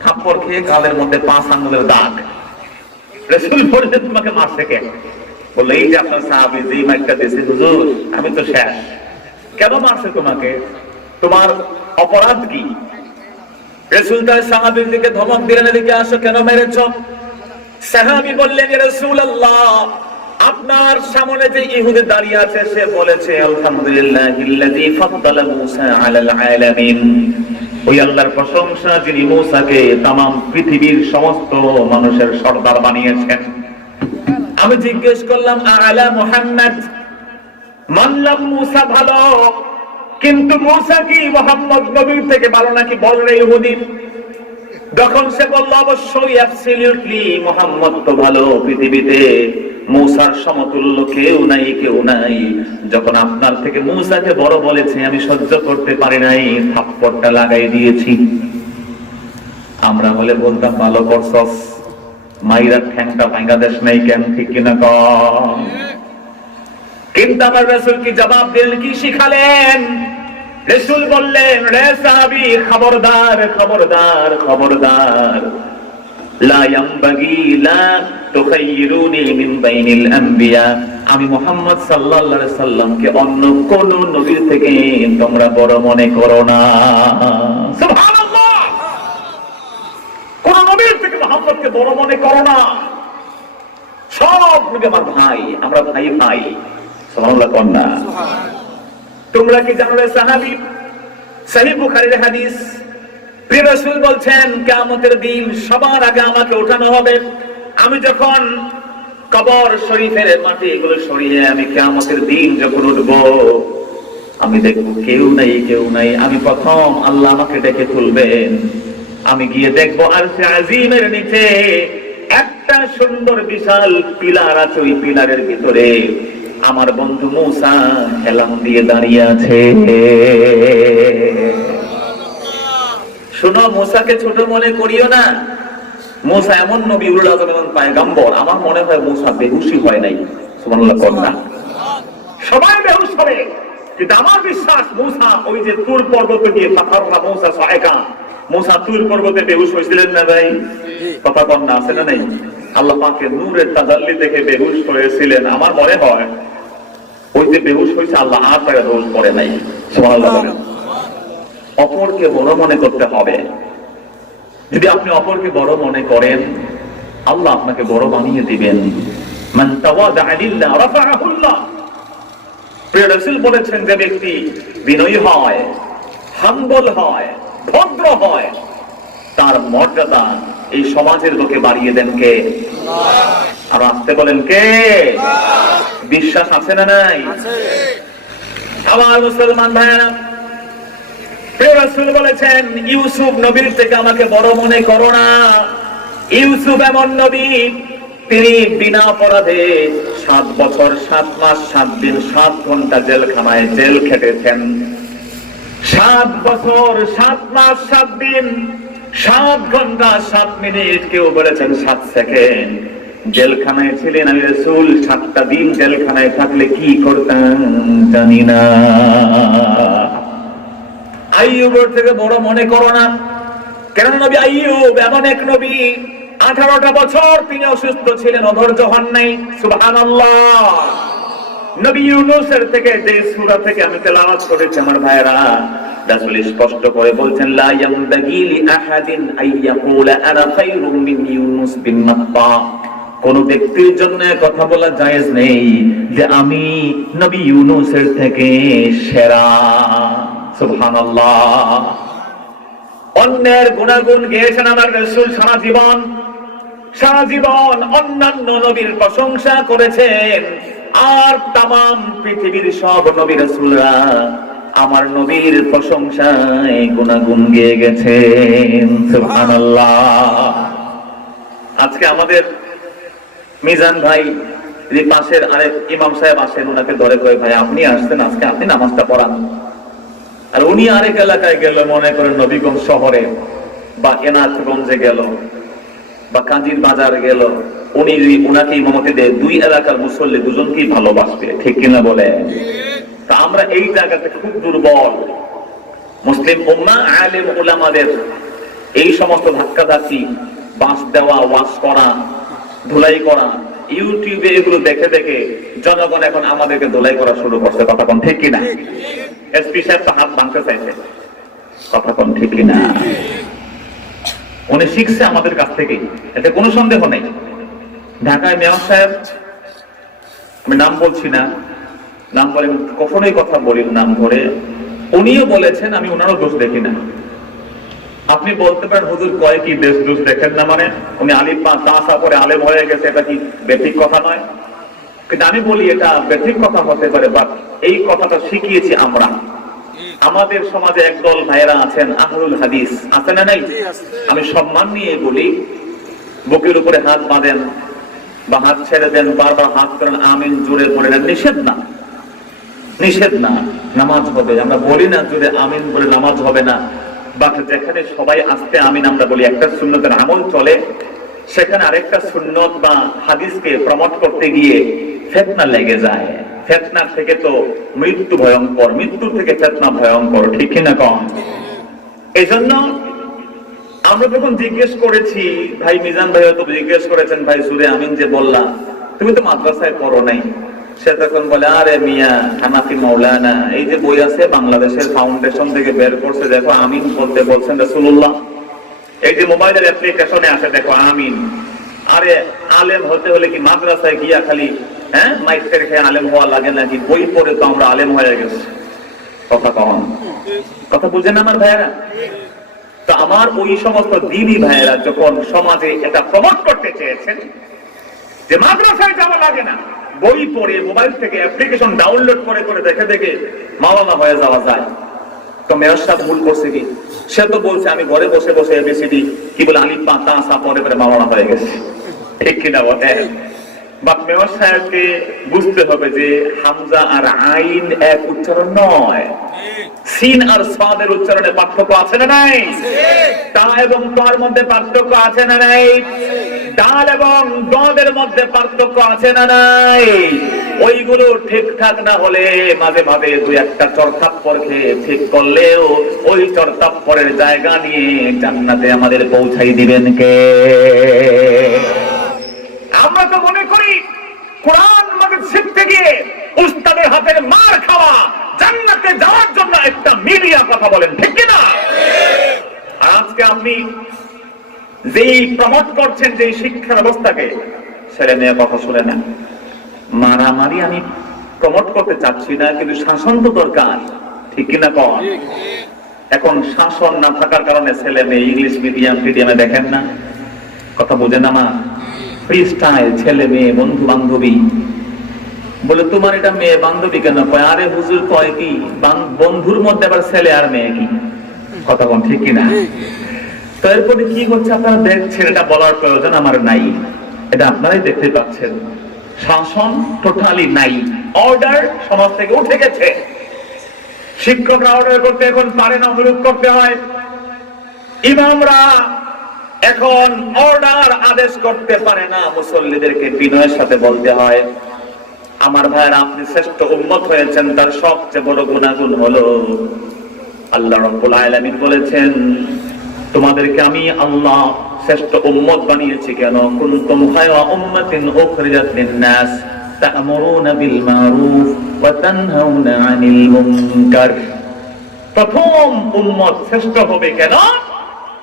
থাপ্পড় খেয়ে গালের মধ্যে 5 আঙ্গুলের দাগ। রাসূল বললেন, তোমাকে মারছে কে? বললো, এই যে আপনার সাহাবী যেই মাইরটা দিয়েছে হুজুর, আমি তো শেষ। কেন মারছে তোমাকে? তোমার অপরাধ কি? রাসূল তার সাহাবীর দিকে ধমক দিলেন, এদিকে আসো, কেন মেরেছ? সাহাবী বললেন, ইয়া রাসূলুল্লাহ, আপনার সামনে যে ইহুদি দাঁড়িয়ে আছে, সে বলেছে আলহামদুলিল্লাহিল্লাযী ফাদ্দালা মূসা আলাল আলামিন। ওই আল্লাহর প্রশংসা যিনি মূসাকে तमाम পৃথিবীর সমস্ত মানুষের সরদার বানিয়েছেন। আমি জিজ্ঞেস করলাম আলা মুহাম্মদ, মানলাম মুসা ভালো, কিন্তু মুসা কি মুহাম্মদ নবীর থেকে ভালো নাকি? বল রে ইহুদি। তখন সে বলল অবশ্যই, অ্যাবসলিউটলি মুহাম্মদ তো ভালো, পৃথিবীতে মুসার সমতুল্য কেউ নাই, কেউ নাই। যখন আপনার থেকে মুসাকে বড় বলেছে আমি সহ্য করতে পারি নাই, থাপ্পড়টা লাগাই দিয়েছি। আমরা হলে বলতাম ভালো করছস, মাইরা ঠ্যাংটা ভাঙা দেশ নাই কেন, ঠিক কিনা কম? কিন্তু আমার রাসূল কি জবাব দিলেন, কি শিখালেন? রাসূল বললেন, রে সাহাবী, খবরদার খবরদার খবরদার, লা ইয়ামবাগি লা তুখাইরুনি মিন বাইনিল আম্বিয়া। আমি মুহাম্মদ সাল্লাল্লাহু আলাইহি সাল্লামকে অন্য কোন নবীর থেকে তোমরা বড় মনে করো না। সুবহানাল্লাহ, কোন নবীর থেকে মুহাম্মদকে বড় মনে করো না। সব নবী আমার ভাই, আমরা ভাই ভাই। সুবহানাল্লাহ কন্যা। তোমরা কি জানো রে সাহাবী, সহিহ বুখারীর হাদিস, প্রিয় রাসূল বলছেন কিয়ামতের দিন সবার আগে আমাকে উঠানো হবে। আমি যখন কবর শরীফের মাটি এগুলো সরিয়ে আমি কিয়ামতের দিন যখন উঠব, আমি দেখব কেউ নাই, কেউ নাই। আমি প্রথম আল্লাহ আমাকে ডেকে তুলবেন। আমি গিয়ে দেখব আরশে আজিমের নিচে একটা সুন্দর বিশাল পিলার আছে, ওই পিলারের ভিতরে আমার বন্ধু মুসা হেলাম দিয়ে দাঁড়িয়ে আছে। শোনো, মুসাকে ছোট মনে করিও না। মুসা এমন নবী, উলুল আযম এমন পয়গম্বর, আমার মনে হয় মুসা বেহুশি হয় নাই। সুবহানাল্লাহ কন্যা। সবাই বেহুশ হবে, কিন্তু আমার বিশ্বাস মুসা ওই যে তুর পর্বতে গিয়ে ফাতাররা মুসা সাইকা, মুসা তুর পর্বতে বেহুশ হয়েছিলেন না ভাই? কথা কন্যা আছে না নাই? আল্লাহ পাকের নূরের তাজাল্লি দেখে বেহুশ হয়েছিলেন। আমার মনে হয় ওই যে বেহুশ হয়েছে আল্লাহ আর তাকে দোষ করে নাই। সুবহানাল্লাহ। অপরকে বড় মনে করতে হবে। যদি আপনি অপরকে বড় মনে করেন, আল্লাহ আপনাকে বড় বানিয়ে দিবেন। মান তাওয়াদা লিল্লাহ রাফাআহুল্লাহ। প্রিয় রাসূল বলেছেন, যে ব্যক্তি বিনয়ী হয়, হাম্বল হয়, ভদ্র হয়, তার মর্যাদা এই সমাজের লোকে বাড়িয়ে দেন কে? আল্লাহ। আর আসতে বলেন কে? আল্লাহ। বিশ্বাস আছে না নাই? আছে। আমার মুসলমান ভাইরা, প্রিয় রাসূল বলেছেন, ইউসুফ নবীর থেকে আমাকে বড় মনে করো না। ইউসুফ এমন নবী, তিনি বিনা অপরাধে 7 বছর 7 মাস 7 দিন 7 ঘন্টা জেলখানায় জেল খেটেছেন। 7 বছর 7 মাস 7 দিন 7 ঘন্টা 7 মিনিট, কেউ বলেছেন 7 সেকেন্ড জেলখানায় ছিলেন। আমি রাসূল 7টা দিন জেলখানায় থাকলে কি করতাম জানি না। আইয়ুবের থেকে বড় মনে করো না। কেন নবী আইয়ুব এমন এক নবী, 18টা বছর তিনি অসুস্থ ছিলেন, অধৈর্য হন নাই। সুবহানাল্লাহ। নবী ইউনূসের থেকে যে সূরা থেকে আমি তেলাওয়াত করেছি আমার ভাইরা, রাসূল স্পষ্ট করে বলছেন, লা ইয়ামবাগি লি আহাদিন আইয়াকুলা আনা খায়রুম মিন ইউনূস বিন মাত্তা। কোন ব্যক্তির জন্য কথা বলা জায়েজ নেই যে আমি নবী ইউনূসের থেকে সেরা। সুবহানাল্লাহ। অন্যের গুণাগুণ গেয়েছেন আমার রাসূল সারা জীবন, সারা জীবন অন্যান্য নবীর প্রশংসা করেছেন। আর তামাম পৃথিবীর সব নবী রাসূলরা আমার নবীর প্রশংসায় গুণাগুণ গেয়ে গেছেন। সুবহানাল্লাহ। আজকে আমাদের মিজান ভাই, যে পাশের আরেক ইমাম সাহেব আসেন, ওনাকে ধরে কয়ে, ভাই আপনি আসছেন, আজকে আপনি নামাজটা পড়ান। আর উনি আরেক এলাকায় গেল, মনে করেন নবীগঞ্জ শহরে বা এনাথগঞ্জে গেল বা কাজীর বাজার গেল, উনি যদি উনাকে ইমামতি দেয়, 2 এলাকার মুসল্লি দুজনকেই ভালোবাসবে, ঠিক কিনা বলে? তা আমরা এই জায়গাতে খুব দুর্বল। মুসলিম উম্মাহ আলেম উলামাদের এই সমস্ত ধাক্কাধাক্কি, বাস দেওয়া, ওয়াজ করা, ধুলাই করা, ইউটিউবে এগুলো দেখে দেখে জনগণ এখন আমাদেরকে ধুলাই করা শুরু করছে। কথা কোন ঠিক কিনা? এসপি সাহেব তো হাত ভাঙতে চাইছে। কথা কোন ঠিক কিনা? উনি শিখছে আমাদের কাছ থেকে, এতে কোনো সন্দেহ নেই। ঢাকায় মেয়র সাহেব, আমি নাম বলছি না, নাম বলে কখনোই কথা বলি নাম ধরে, উনিও বলেছেন, আমি ওনারও দোষ দেখি না। আপনি বলতে পারেন হুজুর কয় কি দেশ দুষ দেখেন না, মানে উনি আলিফ বা তাসা পরে আলেম হয়ে গেছে, এটা কি বেঠিক কথা নয়? কিন্তু আমি বলি এটা বেঠিক কথা হতে পারে, বাট এই কথাটা শিখিয়েছি আমরা। আমাদের সমাজে একদল ভাইয়েরা আছেন আহলুল হাদিস, আছে না নাই? আমি সম্মান নিয়ে বলি, বুকের উপরে হাত বাঁধেন বা হাত ছেড়ে দেন, বারবার হাত করেন, আমিন জোরে পড়ে না, নিষেধ না, নিষেধ না, নামাজ হবে। আমরা বলি না জোরে আমিন বলে নামাজ হবে না, বাট যেখানে সবাই আস্তে আমিন আমরা বলি, একটা সুন্নতের আমল চলে, সেখানে আরেকটা সুন্নত বা হাদিসকে প্রমোট করতে গিয়ে ফিতনা লেগে যায়। ফিতনার থেকে তো মৃত্যু ভয়ঙ্কর, মৃত্যুর থেকে ফিতনা ভয়ঙ্কর, ঠিক কিনা কম? এই জন্য আমরা যখন জিজ্ঞেস করেছি, ভাই মিজান ভাই হয়তো জিজ্ঞেস করেছেন, ভাই সুরে আমিন যে বললাম, তুমি তো মাদ্রাসায় পড়ো নাই। সে তখন বলে, আরে মিয়া হানাফি মাওলানা, এই যে বই আছে বাংলাদেশের ফাউন্ডেশন থেকে বের করছে, দেখো আমিন বলতে বলছেন রাসূলুল্লাহ। এই যে মোবাইলের অ্যাপ্লিকেশনে আছে দেখো আমিন। আরে আলেম হতে হলে কি মাদ্রাসায় গিয়া খালি মাইক রেখে আলেম হওয়া লাগে নাকি? বই পড়ে তো আমরা আলেম হয়ে গেছি। কথা কম, কথা বুঝেন আমার ভাইয়েরা? তো আমার ওই সমস্ত দিনী ভাইয়েরা যখন সমাজে এটা প্রমোট করতে চেয়েছেন যে মাদ্রাসায় যাওয়া লাগে না, বই পড়ে মোবাইল থেকে অ্যাপ্লিকেশন ডাউনলোড করে করে দেখে দেখে মাওলানা হয়ে যাওয়া যায়, তো মেয়র সাহেব ভুল করছে কি? সে তো বলছে আমি ঘরে বসে বসে এবিসিডি কি বলে আলিফ বা তা সা পড়ে করে মাওলানা হয়ে গেছে, ঠিক কিনা বলে? বাট মেয়র সাহেবকে বুঝতে হবে যে হামজা আর আইন এক উচ্চারণ নয়, সিন আর সাদের উচ্চারণে পার্থক্য আছে না নাই? তা এবং তার মধ্যে পার্থক্য আছে না নাই? ডাল এবং গদের মধ্যে পার্থক্য আছে না নাই? ওইগুলো ঠিকঠাক না হলে মাঝে মাঝে দুই একটা চড়থাপ্পড় খেয়ে ঠিক করলেও ওই চড়থাপ্পড়ের জায়গা নিয়ে জান্নাতে আমাদের পৌঁছাই দিবেন কে? আমরা তো মনে করি কোরআন মাজিদ শিখতে গিয়ে উস্তাদের হাতের মার খাওয়া জান্নাতে যাওয়ার জন্য একটা মিডিয়া, কথা বলেন ঠিক কিনা? আর আজকে আপনি যেই প্রমোট করছেন যে শিক্ষা ব্যবস্থাকে, ছেলে মেয়ে কথা শুনে না। মারামারি আমি প্রমোট করতে চাচ্ছি না, কিন্তু শাসন তো দরকার, ঠিক কিনা কন? এখন শাসন না থাকার কারণে ছেলে মেয়ে ইংলিশ মিডিয়ামে দেখেন না, কথা বোঝেন আমার? ফ্রি স্টাইল, ছেলে মেয়ে বন্ধু বান্ধবী। বলে তোমার এটা মেয়ে বান্ধবী কেন? কয় আরে হুজুর কয় কি বন্ধুর মধ্যে আবার ছেলে আর মেয়ে কি? কথা বল ঠিক কিনা? তো এরপরে কি হচ্ছে আপনারা দেখছেন, এটা বলার প্রয়োজন আমার নাই, এটা আপনারাই দেখতে পাচ্ছেন। শাসন টোটালি নাই, অর্ডার সমাজ থেকে উঠে গেছে। শিক্ষকরা অর্ডার করতে এখন পারে না, অনুরোধ করতে হয়। ইমামরা এখন অর্ডার আদেশ করতে পারে না, মুসল্লিদেরকে বিনয়ের সাথে বলতে হয়, আমার ভাইয়েরা আপনি শ্রেষ্ঠ উম্মত হয়েছেন, তার সবচেয়ে বড় গুনাহগুণ হলো আল্লাহ রাব্বুল আলামিন বলেছেন তোমাদেরকে আমি আল্লাহ শ্রেষ্ঠ উম্মত বানিয়েছি কেন? কুনতুম খায়রা উম্মাতিন উখরিজাত লিন-নাস তা'মুরুনা বিল মারুফ ওয়া তানহাউনা আনিল মুনকার। প্রথম উম্মত শ্রেষ্ঠ হবে কেন?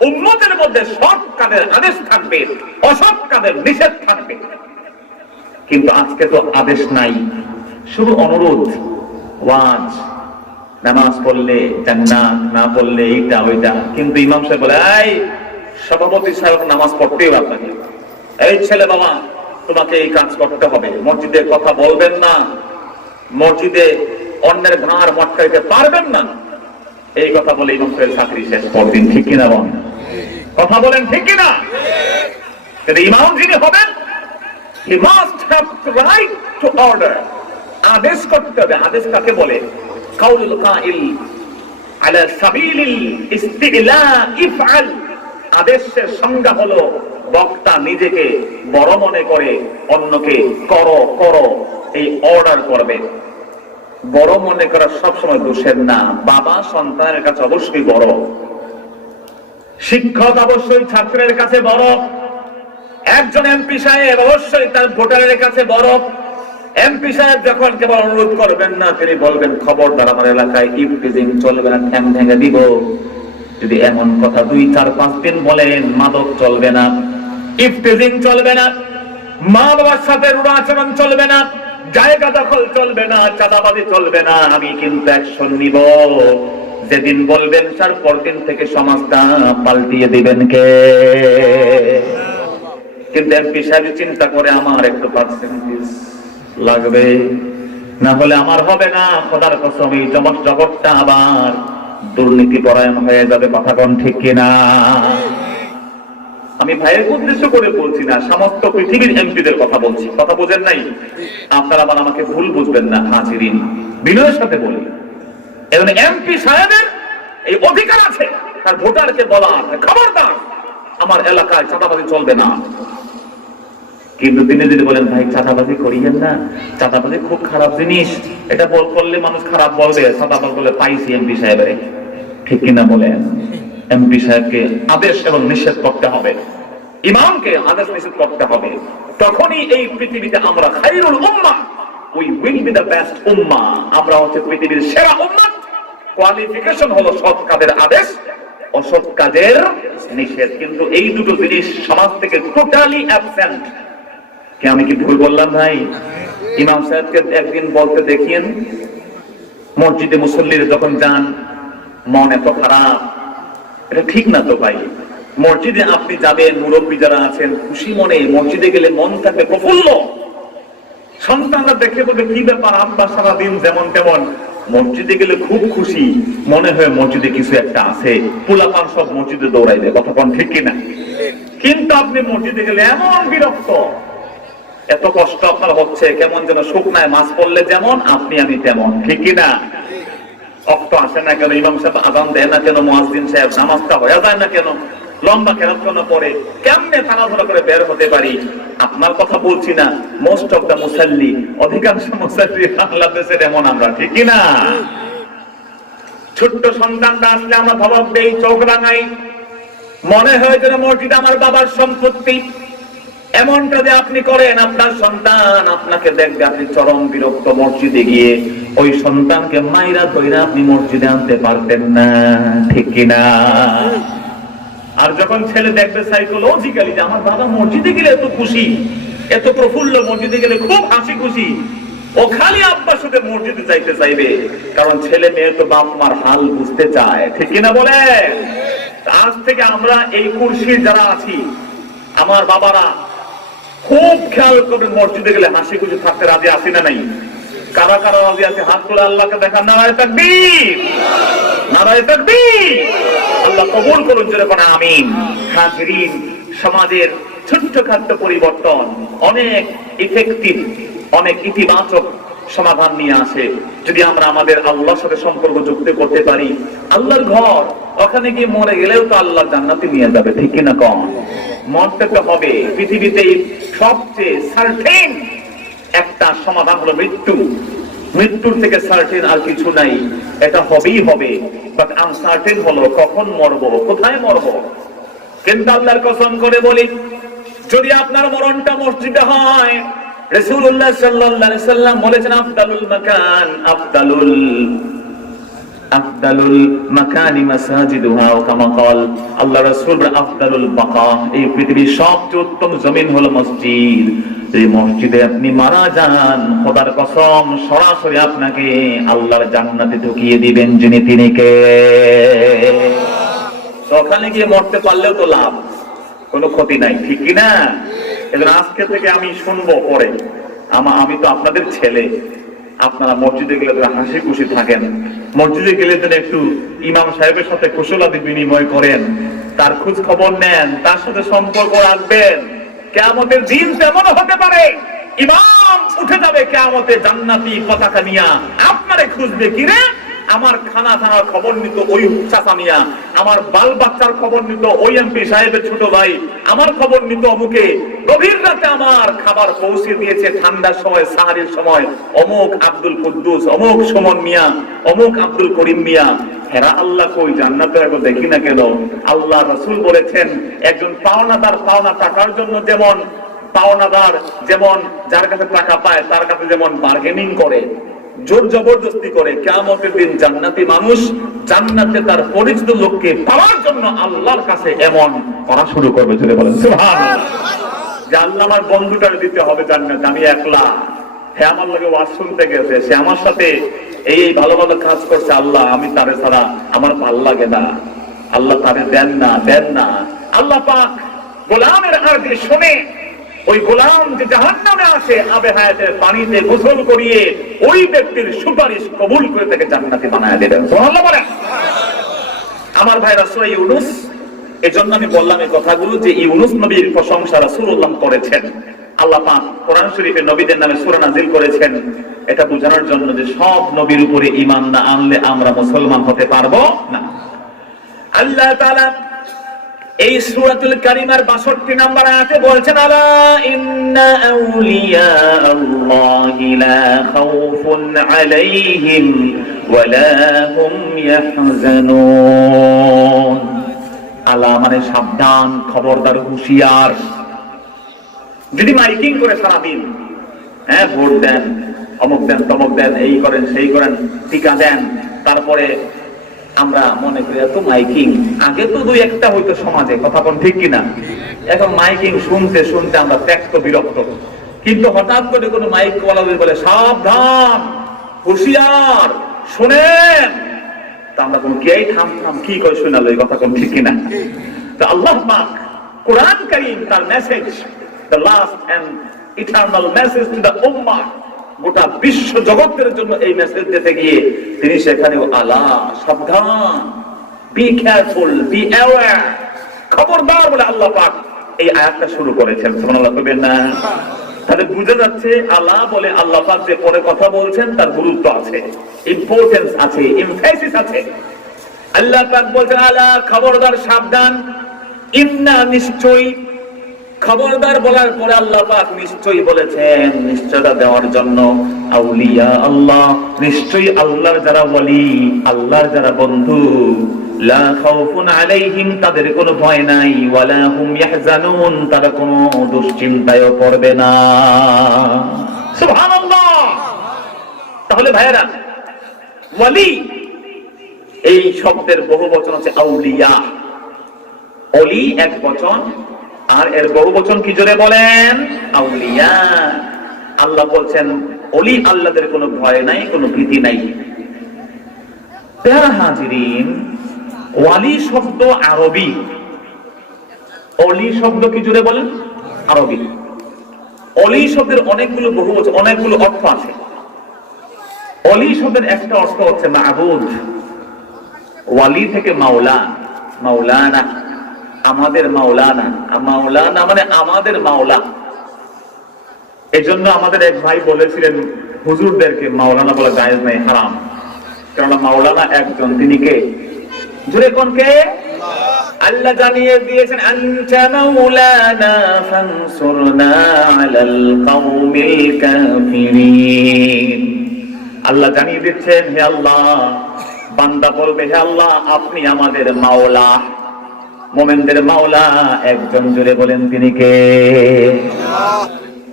উম্মতের মধ্যে সৎ কাজের আদেশ থাকবে, অসৎ কাজের নিষেধ থাকবে। কিন্তু আজকে তো আদেশ নাই, শুধু অনুরোধ, ওয়াজ, নামাজ পড়লে জান্নাত, না পড়লে এইটা ওইটা। কিন্তু ইমাম সাহেব বলে, এই সভাপতি সাহেব নামাজ পড়তেই পারবেন না, এই ছেলে বাবা তোমাকে এই কাজ করতে হবে, মসজিদে কথা বলবেন না, মসজিদে অন্যের ঘাড় মটকাইতে পারবেন না, এই কথা বলে ইমাম সাহেব চাকরি শেষ করবেন, ঠিক কিনা বল? কথা বলেন ঠিক কিনা? কিন্তু ইমাম যিনি হবেন, he must have the right to order, আদেশ করতে হবে। আদেশ কাকে বলে? কাউলুল কাইল আলা সাবিলিল ইস্তিলা ইফআল। আদেশের সংজ্ঞা হলো বক্তা নিজেকে বড় মনে করে অন্যকে করো করো এই অর্ডার করবে। বড় মনে করা সবসময় দোষের না। বাবা সন্তানের কাছে অবশ্যই বড়, শিক্ষক অবশ্যই ছাত্রের কাছে বড়, একজন এমপি সাহেব অবশ্যই তার ভোটারের কাছে বড়। এমপি সাহেব যখন কেবল অনুরোধ করবেন না, তিনি বলবেন খবরদার আমার এলাকায় ইফটিজিং চলবে না, ঠ্যাং ভেঙে দিব। যদি এমন কথা 2-4-5 দিন বলেন, মাদক চলবে না, ইফটিজিং চলবে না, মা বাবার সাথে রূঢ় আচরণ চলবে না, জায়গা দখল চলবে না, চাঁদাবাজি চলবে না, আমি কিন্তু অ্যাকশন নিব। যেদিন বলবেন তার পরদিন থেকে সমাজটা পাল্টিয়ে দিবেন কে? কিন্তু এমপি সাহেব চিন্তা করে আমার একটু পার্সেন্টেজ লাগবে, না হলে আমার হবে না। খোদার কসম এই জগৎটা আবার দুর্নীতি পরায়ণ হয়ে যাবে। কথা কোন ঠিক কিনা? আমি ভাইয়ের উদ্দেশ্য করে বলছি না, সমস্ত পৃথিবীর এমপিদের কথা বলছি। কথা বোঝেন নাই? আপনারা আবার আমাকে ভুল বুঝবেন না। হাজিরিন, বিনয়ের সাথে বলি, এখন এমপি সাহেবের এই অধিকার আছে তার ভোটারকে বলার, খবরদার আমার এলাকায় চাঁদাবাজি চলবে না। কিন্তু তিনি যদি বলেন ভাই চাঁদাবাজি করিয়েন না, চাঁদাবাজি খুব খারাপ জিনিস, এটা করলে মানুষ খারাপ বলবে, চাঁদাবাজ বলে পাইছি এমপি সাহেবের, ঠিক কিনা বলেন? এমপি সাহেবকে আদেশ এবং নিষেধ করতে হবে, ইমামকে আদেশ নিষেধ করতে হবে। তখনই এই পৃথিবীতে আমরা খায়রুল উম্মাহ, we will be the best উম্মাহ, আমরা হচ্ছে পৃথিবীর সেরা উম্মাহ। কোয়ালিফিকেশন হলো সৎ কাজের আদেশ, অসৎ কাজের নিষেধ। কিন্তু এই দুটো জিনিস সমাজ থেকে টোটালি অ্যাবসেন্ট। কি আমি কি ভুল বললাম ভাই? ইমাম সাহেবকে একদিন বলতে দেখিয়েন, মসজিদে মুসল্লিরা যখন যান মন এত খারাপ, এটা ঠিক না তো ভাই। মসজিদে আপনি যাবেন, মুরব্বী যারা আছেন খুশি মনে মসজিদে গেলে মন থাকবে প্রফুল্ল। সন্তানরা দেখে বলবে কি ব্যাপার আব্বা সারাদিন যেমন তেমন, মসজিদে গেলে খুব খুশি, মনে হয় মসজিদে কিছু একটা আছে, পোলাপান সব মসজিদে দৌড়াইবে। কথা কোন ঠিক কিনা? কিন্তু আপনি মসজিদে গেলে এমন বিরক্ত, এত কষ্ট আপনার হচ্ছে, কেমন যেন শুকনায় মাছ পড়লে যেমন আপনি আমি তেমন, ঠিক কিনা? অক্ত আসে না কেন, ইমাম সাহেব আযান দেয় না কেন, মুয়াজ্জিন সাহেব নামাজটা হয়ে যায় না কেন, লম্বা কেন পরে কেমনে তাড়াহুড়া করে বের হতে পারি? আপনার কথা বলছি না, মোস্ট অফ দ্য মুসাল্লি, অধিকাংশ মুসাল্লি বাংলাদেশের এমন আমরা, ঠিক কিনা? ছোট্ট সন্তানটা আসলে আমরা ধমক দেই, চোখ রাঙাই, মনে হয় যেন মসজিদ আমার বাবার সম্পত্তি। এমনটা যে আপনি করেন, আপনার সন্তান আপনাকে দেখবে, আপনি চরম বিরক্ত। মসজিদে গিয়ে ওই সন্তানকে মাইরা ধইরা আপনি মসজিদে আনতে পারতেন না, ঠিক কিনা? আর যখন ছেলে দেখবে সাইকোলজিক্যালি যে আমার বাবা মসজিদে গেলে এত খুশি, এত প্রফুল্ল, মসজিদে গেলে খুব হাসি খুশি, ও খালি আব্বার সাথে মসজিদে যাইতে চাইবে। কারণ ছেলে মেয়ে তো বাপ মার হাল বুঝতে চায়, ঠিক কিনা বলে? আজ থেকে আমরা এই কুরসির যারা আছি, আমার বাবারা খুব খেয়াল করবেন, মসজিদে গেলে হাসি খুশি থাকতে রাজি আছি না নাই? কারা কারা রাজি আছে হাত তুলে আল্লাহকে দেখান। নারায়ে তাকবীর, নারায়ে তাকবীর। আল্লাহ কবুল করুন, জোরে বলেন আমিন। হাজিরিন, সমাজের ছোট্টখাট্ট পরিবর্তন অনেক ইফেক্টিভ, অনেক ইতিবাচক সমাধান নিয়ে আসে যদি আমরা আমাদের আল্লাহর সাথে সম্পর্ক যুক্ত করতে পারি। আল্লাহর ঘর, ওখানে গিয়ে মরে গেলেও তো আল্লাহ জান্নাতে নিয়ে যাবে, ঠিক কিনা? কম মরতে তো হবে। পৃথিবীতে সবচেয়ে সার্টেন একটা সমাধান হলো মৃত্যু। মৃত্যুর থেকে সার্টেন আর কিছু নাই, এটা হবেই হবে। বাট আনসার্টেন হলো কখন মরবো, কোথায় মরবো। কিন্তু আল্লাহর কসম করে বলি, যদি আপনার মরণটা মসজিদে হয়, রাসূলুল্লাহ সাল্লাল্লাহু আলাইহি সাল্লাম বলেছেন আফদালুল মাকান, আফদালুল মাকানি মাসাজিদুহা, কামা ক্বাল আল্লাহ রাসূল আফদালুল বাকা, এই পৃথিবীর সবচেয়ে উত্তম জমিন হলো মসজিদ। এই মসজিদে আপনি মারা যান, খোদার কসম সরাসরি আপনাকে আল্লাহর জান্নাতে ঢুকিয়ে দিবেন, যিনি তিনি কে? ওখানে গিয়ে মরতে পারলেও তো লাভ, কোনো ক্ষতি নাই, ঠিক কিনা? এজন্য আজকে থেকে আমি শুনবো পরে, আমি তো আপনাদের ছেলে, আপনারা মসজিদে গেলে হাসি খুশি থাকেন, মসজিদে গেলে যেন একটু ইমাম সাহেবের সাথে কুশলাদি বিনিময় করেন, তার খোঁজ খবর নেন, তার সাথে সম্পর্ক রাখবেন। কিয়ামতের দিন তেমন হতে পারে, ইমাম উঠে যাবে কিয়ামতে জান্নাতি পতাকা নিয়া, আপনারে খুঁজবে, কিরে আমার খানা খানার খবর নিত ওই চাচা মিয়া, আমার বাল বাচ্চার খবর নিত ওই এমপি সাহেবের ছোট ভাই, আমার খবর নিত অমুকে, গভীর রাতে আমার খাবার পৌঁছে দিয়েছে, ঠান্ডার সময় সাহারির সময় অমুক আব্দুল কুদ্দুস, অমুক সুমন মিয়া, অমুক আব্দুল করিম মিয়া। হেরা আল্লাহ কই, জান্নাতে এখন দেখি না কেন? আল্লাহ রাসূল বলেছেন, একজন পাওনাদার পাওনা টাকার জন্য যেমন পাওনাদার, যেমন যার কাছে টাকা পায় তার কাছে যেমন বার্গেনিং করে, জোর জবরদস্তি করে, কিয়ামতের দিন জান্নাতি মানুষ জান্নাতে তার পরিচিত লোককে পাওয়ার জন্য আল্লাহর কাছে এমন করা শুরু করবে, যদি বলেন সুবহানাল্লাহ, যে আল্লাহ আমার বন্ধুটার দিতে হবে জান্নাত, আমি একলা, হ্যাঁ আমার লোকে ওয়াজ শুনতে গেছে, সে আমার সাথে এই ভালো ভালো কাজ করছে, আল্লাহ আমি তারে ছাড়া আমার ভাল লাগে না, আল্লাহ তারে দেন না। আল্লাহ পাক গোলামের আরজি শুনে ওই গোলাম যে জাহান্নামে আসে আবে হায়াতের পানিতে গোসল করিয়ে ওই ব্যক্তির সুপারিশ কবুল করে তাকে জান্নাতি বানায় দেবেন। সুবহানাল্লাহ বলেন। আমার ভাইরা সূরা ইউনূস, এজন্য আমি বললাম এই কথাগুলো যে ইউনূস নবীর প্রশংসা রাসূলুল্লাহ করেছেন। আল্লাহ পাক কোরআন শরীফে নবীদের নামে সূরা নাযিল করেছেন এটা বোঝানোর জন্য যে সব নবীর উপরে ঈমান না আনলে আমরা মুসলমান হতে পারবো না। আল্লাহ তাআলা এই সূরাতুল কারিমার 62 নম্বর আয়াতে বলছেন, আলা ইন্না আউলিয়া আল্লাহি লা খাউফুন আলাইহিম ওয়া লা হুম ইয়াহজানুন। আলা মানে সাবধান, খবরদার, হুঁশিয়ার। যদি মাইকিং করে সারাদিন, হ্যাঁ ভোট দেন, অমুক দেন, তমুক দেন, এই করেন সেই করেন, টিকা দেন, তারপরে আমরা মনে করি এত মাইকিং, আগে তো দুই একটা হইতো সমাজে, কথা কোন ঠিক কিনা? এখন মাইকিং শুনতে শুনতে আমরা ত্যক্ত বিরক্ত। কিন্তু হঠাৎ করে কোনো মাইক ওয়ালাদের বলে সাবধান, হুঁশিয়ার, শুনেন, তা আমরা কোন কে থাম কি করে শোনালো, এই কথা কোন ঠিক কিনা? তো আল্লাহ পাক কোরআন কারীম তার message, the last and eternal message to the ummah, গোটা বিশ্ব জগতের জন্য এই মেসেজ দিতে গিয়ে তিনি সেখানেও আলা, সাবধান, বি কেয়ারফুল, বি অ্যাওয়্যার, খবরদার বলে আল্লাহ পাক এই আয়াতটা শুরু করেছেন। সুবহানাল্লাহ কইবেন না? তাহলে বুঝা যাচ্ছে আলা বলে আল্লাহ পাক যে পরে কথা বলছেন তার গুরুত্ব আছে, ইম্পর্টেন্স আছে, এমফাসিস আছে। আল্লাহ পাক বলছেন আলা, খবরদার, সাবধান, ইন্না নিশ্চয়ই, খবরদার বলার পরে আল্লাহ পাক নিশ্চয়ই বলেছেন নিশ্চয়তা দেওয়ার জন্য, আউলিয়া আল্লাহ, নিশ্চয়ই আল্লাহর যারা ওয়ালি, আল্লাহর যারা বন্ধু, লা খাউফুন আলাইহিম, তাদের কোনো ভয় নাই, ওয়ালা হুম ইয়াহজানুন, তারা কোনো দুশ্চিন্তায়ও পড়বে না। সুবহানাল্লাহ। তাহলে ভাইয়েরা, ওয়ালি এই শব্দের বহুবচন হচ্ছে আউলিয়া। ওলি এক বচন, আর এর বহুবচন কি জোরে বলেন? আউলিয়া। আল্লাহ বলছেন ওলি আল্লাহদের কোনো ভয় নাই, কোনো ভীতি নাই। প্যারা হাজিরিন, ওয়ালি শব্দ আরবি, ওলি শব্দ কি জোরে বলেন? আরবি। ওলি শব্দের অনেকগুলো বহুবচন, অনেকগুলো অর্থ আছে। ওলি শব্দের একটা অর্থ হচ্ছে মাবুদ, ওয়ালি থেকে মাওলা, মাওলানা, আমাদের মাওলানা, মাওলানা মানে আমাদের মাওলা। এজন্য আমাদের এক ভাই বলেছিলেন হুজুরদেরকে মাওলানা বলা জায়েজ নাই, হারাম, কারণ মাওলানা একজন, তিনি কে? জোরে কোন কে? আল্লাহ জানিয়ে দিয়েছেন আনতা মাওলানা ফানসুরনা আলাল কওমিল কাফিরিন। আল্লাহ জানিয়ে দিচ্ছেন, হে আল্লাহ, বান্দা বলবে হে আল্লাহ আপনি আমাদের মাওলা, মুমিনদের মাওলা একজন, জোরে বলেন তিনি কে?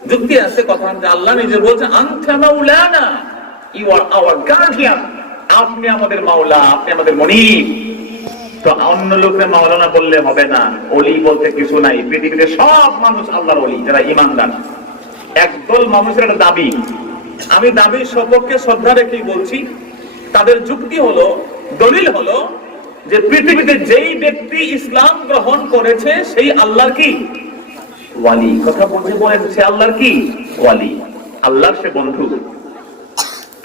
যুক্তি আছে কথা, আল্লাহ নিজে বলছেন আনতা মাওলানা, ইউ আর আওয়ার গার্ডিয়ান, আপনি আমাদের মাওলা, আপনি আমাদের মনিব। তো অন্য লোককে মাওলানা বললে হবে না, ওলি বলতে কিছু নাই। পৃথিবীতে সব মানুষ আল্লাহর ওলি, যারা ঈমানদার। একদল মানুষের একটা দাবি, আমি দাবির সপক্ষে শ্রদ্ধা রেখেই বলছি, তাদের যুক্তি হলো, দলিল হলো যে পৃথিবীতে যেই ব্যক্তি ইসলাম গ্রহণ করেছে সেই আল্লাহর কি? ওয়ালি। কথা বলতে বলেন সে আল্লাহর কি? ওয়ালি, আল্লাহর সে বন্ধু।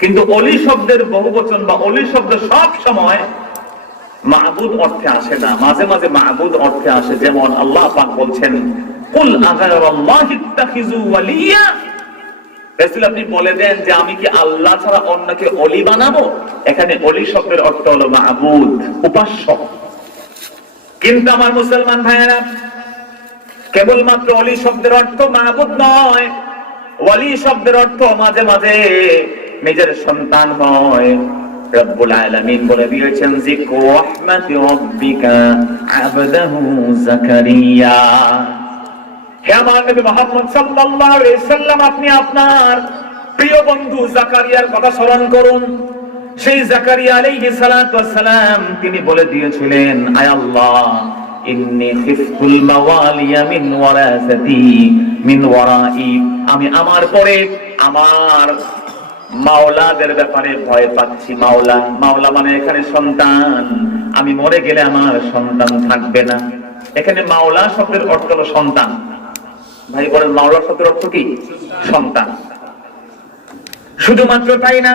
কিন্তু ওলি শব্দের বহুবচন বা ওলি শব্দ সব সময় মাবুদ অর্থে আসে না, মাঝে মাঝে মাবুদ অর্থে আসে। যেমন আল্লাহ পাক বলছেন কুল আগারাল্লাহি ইত্তাখিযু ওয়ালিয়া, রাসূল আপনি বলে দেন যে আমি কি আল্লাহ ছাড়া অন্যকে ওলি বানাবো? এখানে ওলি শব্দের অর্থ হলো মাবুদ, উপাস্য। কিন্তু আমার মুসলমান ভাইয়েরা, কেবলমাত্র ওলি শব্দের অর্থ মাবুদ নয়, ওলি শব্দের অর্থ মাঝে মাঝে নিজের সন্তান হয়। রব্বুল আলামিন বলে দিয়েছেন যিকরু রাহমাতি রাব্বিকা আবদাহু যাকারিয়া। হে আমার নবী মুহাম্মদ সাল্লাল্লাহু আলাইহি সাল্লাম, আপনি আপনার প্রিয় বন্ধু জাকারিয়ার কথা স্মরণ করুন। সেই জাকারিয়া আলাইহিস সালাতু ওয়াস সালাম তিনি বলে দিয়েছিলেন, আয় আল্লাহ ইন্নী খিফতুল মাওয়ালিয়া মিন ওয়ারাসাতি মিন ওয়ারাই, আমি আমার পরে আমার মাওলাদের ব্যাপারে ভয় পাচ্ছি। মাওলা, মাওলা মানে এখানে সন্তান। আমি মরে গেলে আমার সন্তান থাকবে না। এখানে মাওলা শব্দের অর্থ হলো সন্তান। ভাই বলেন, মাওলা শব্দের অর্থ কি? সন্তান। শুধুমাত্র তাই না,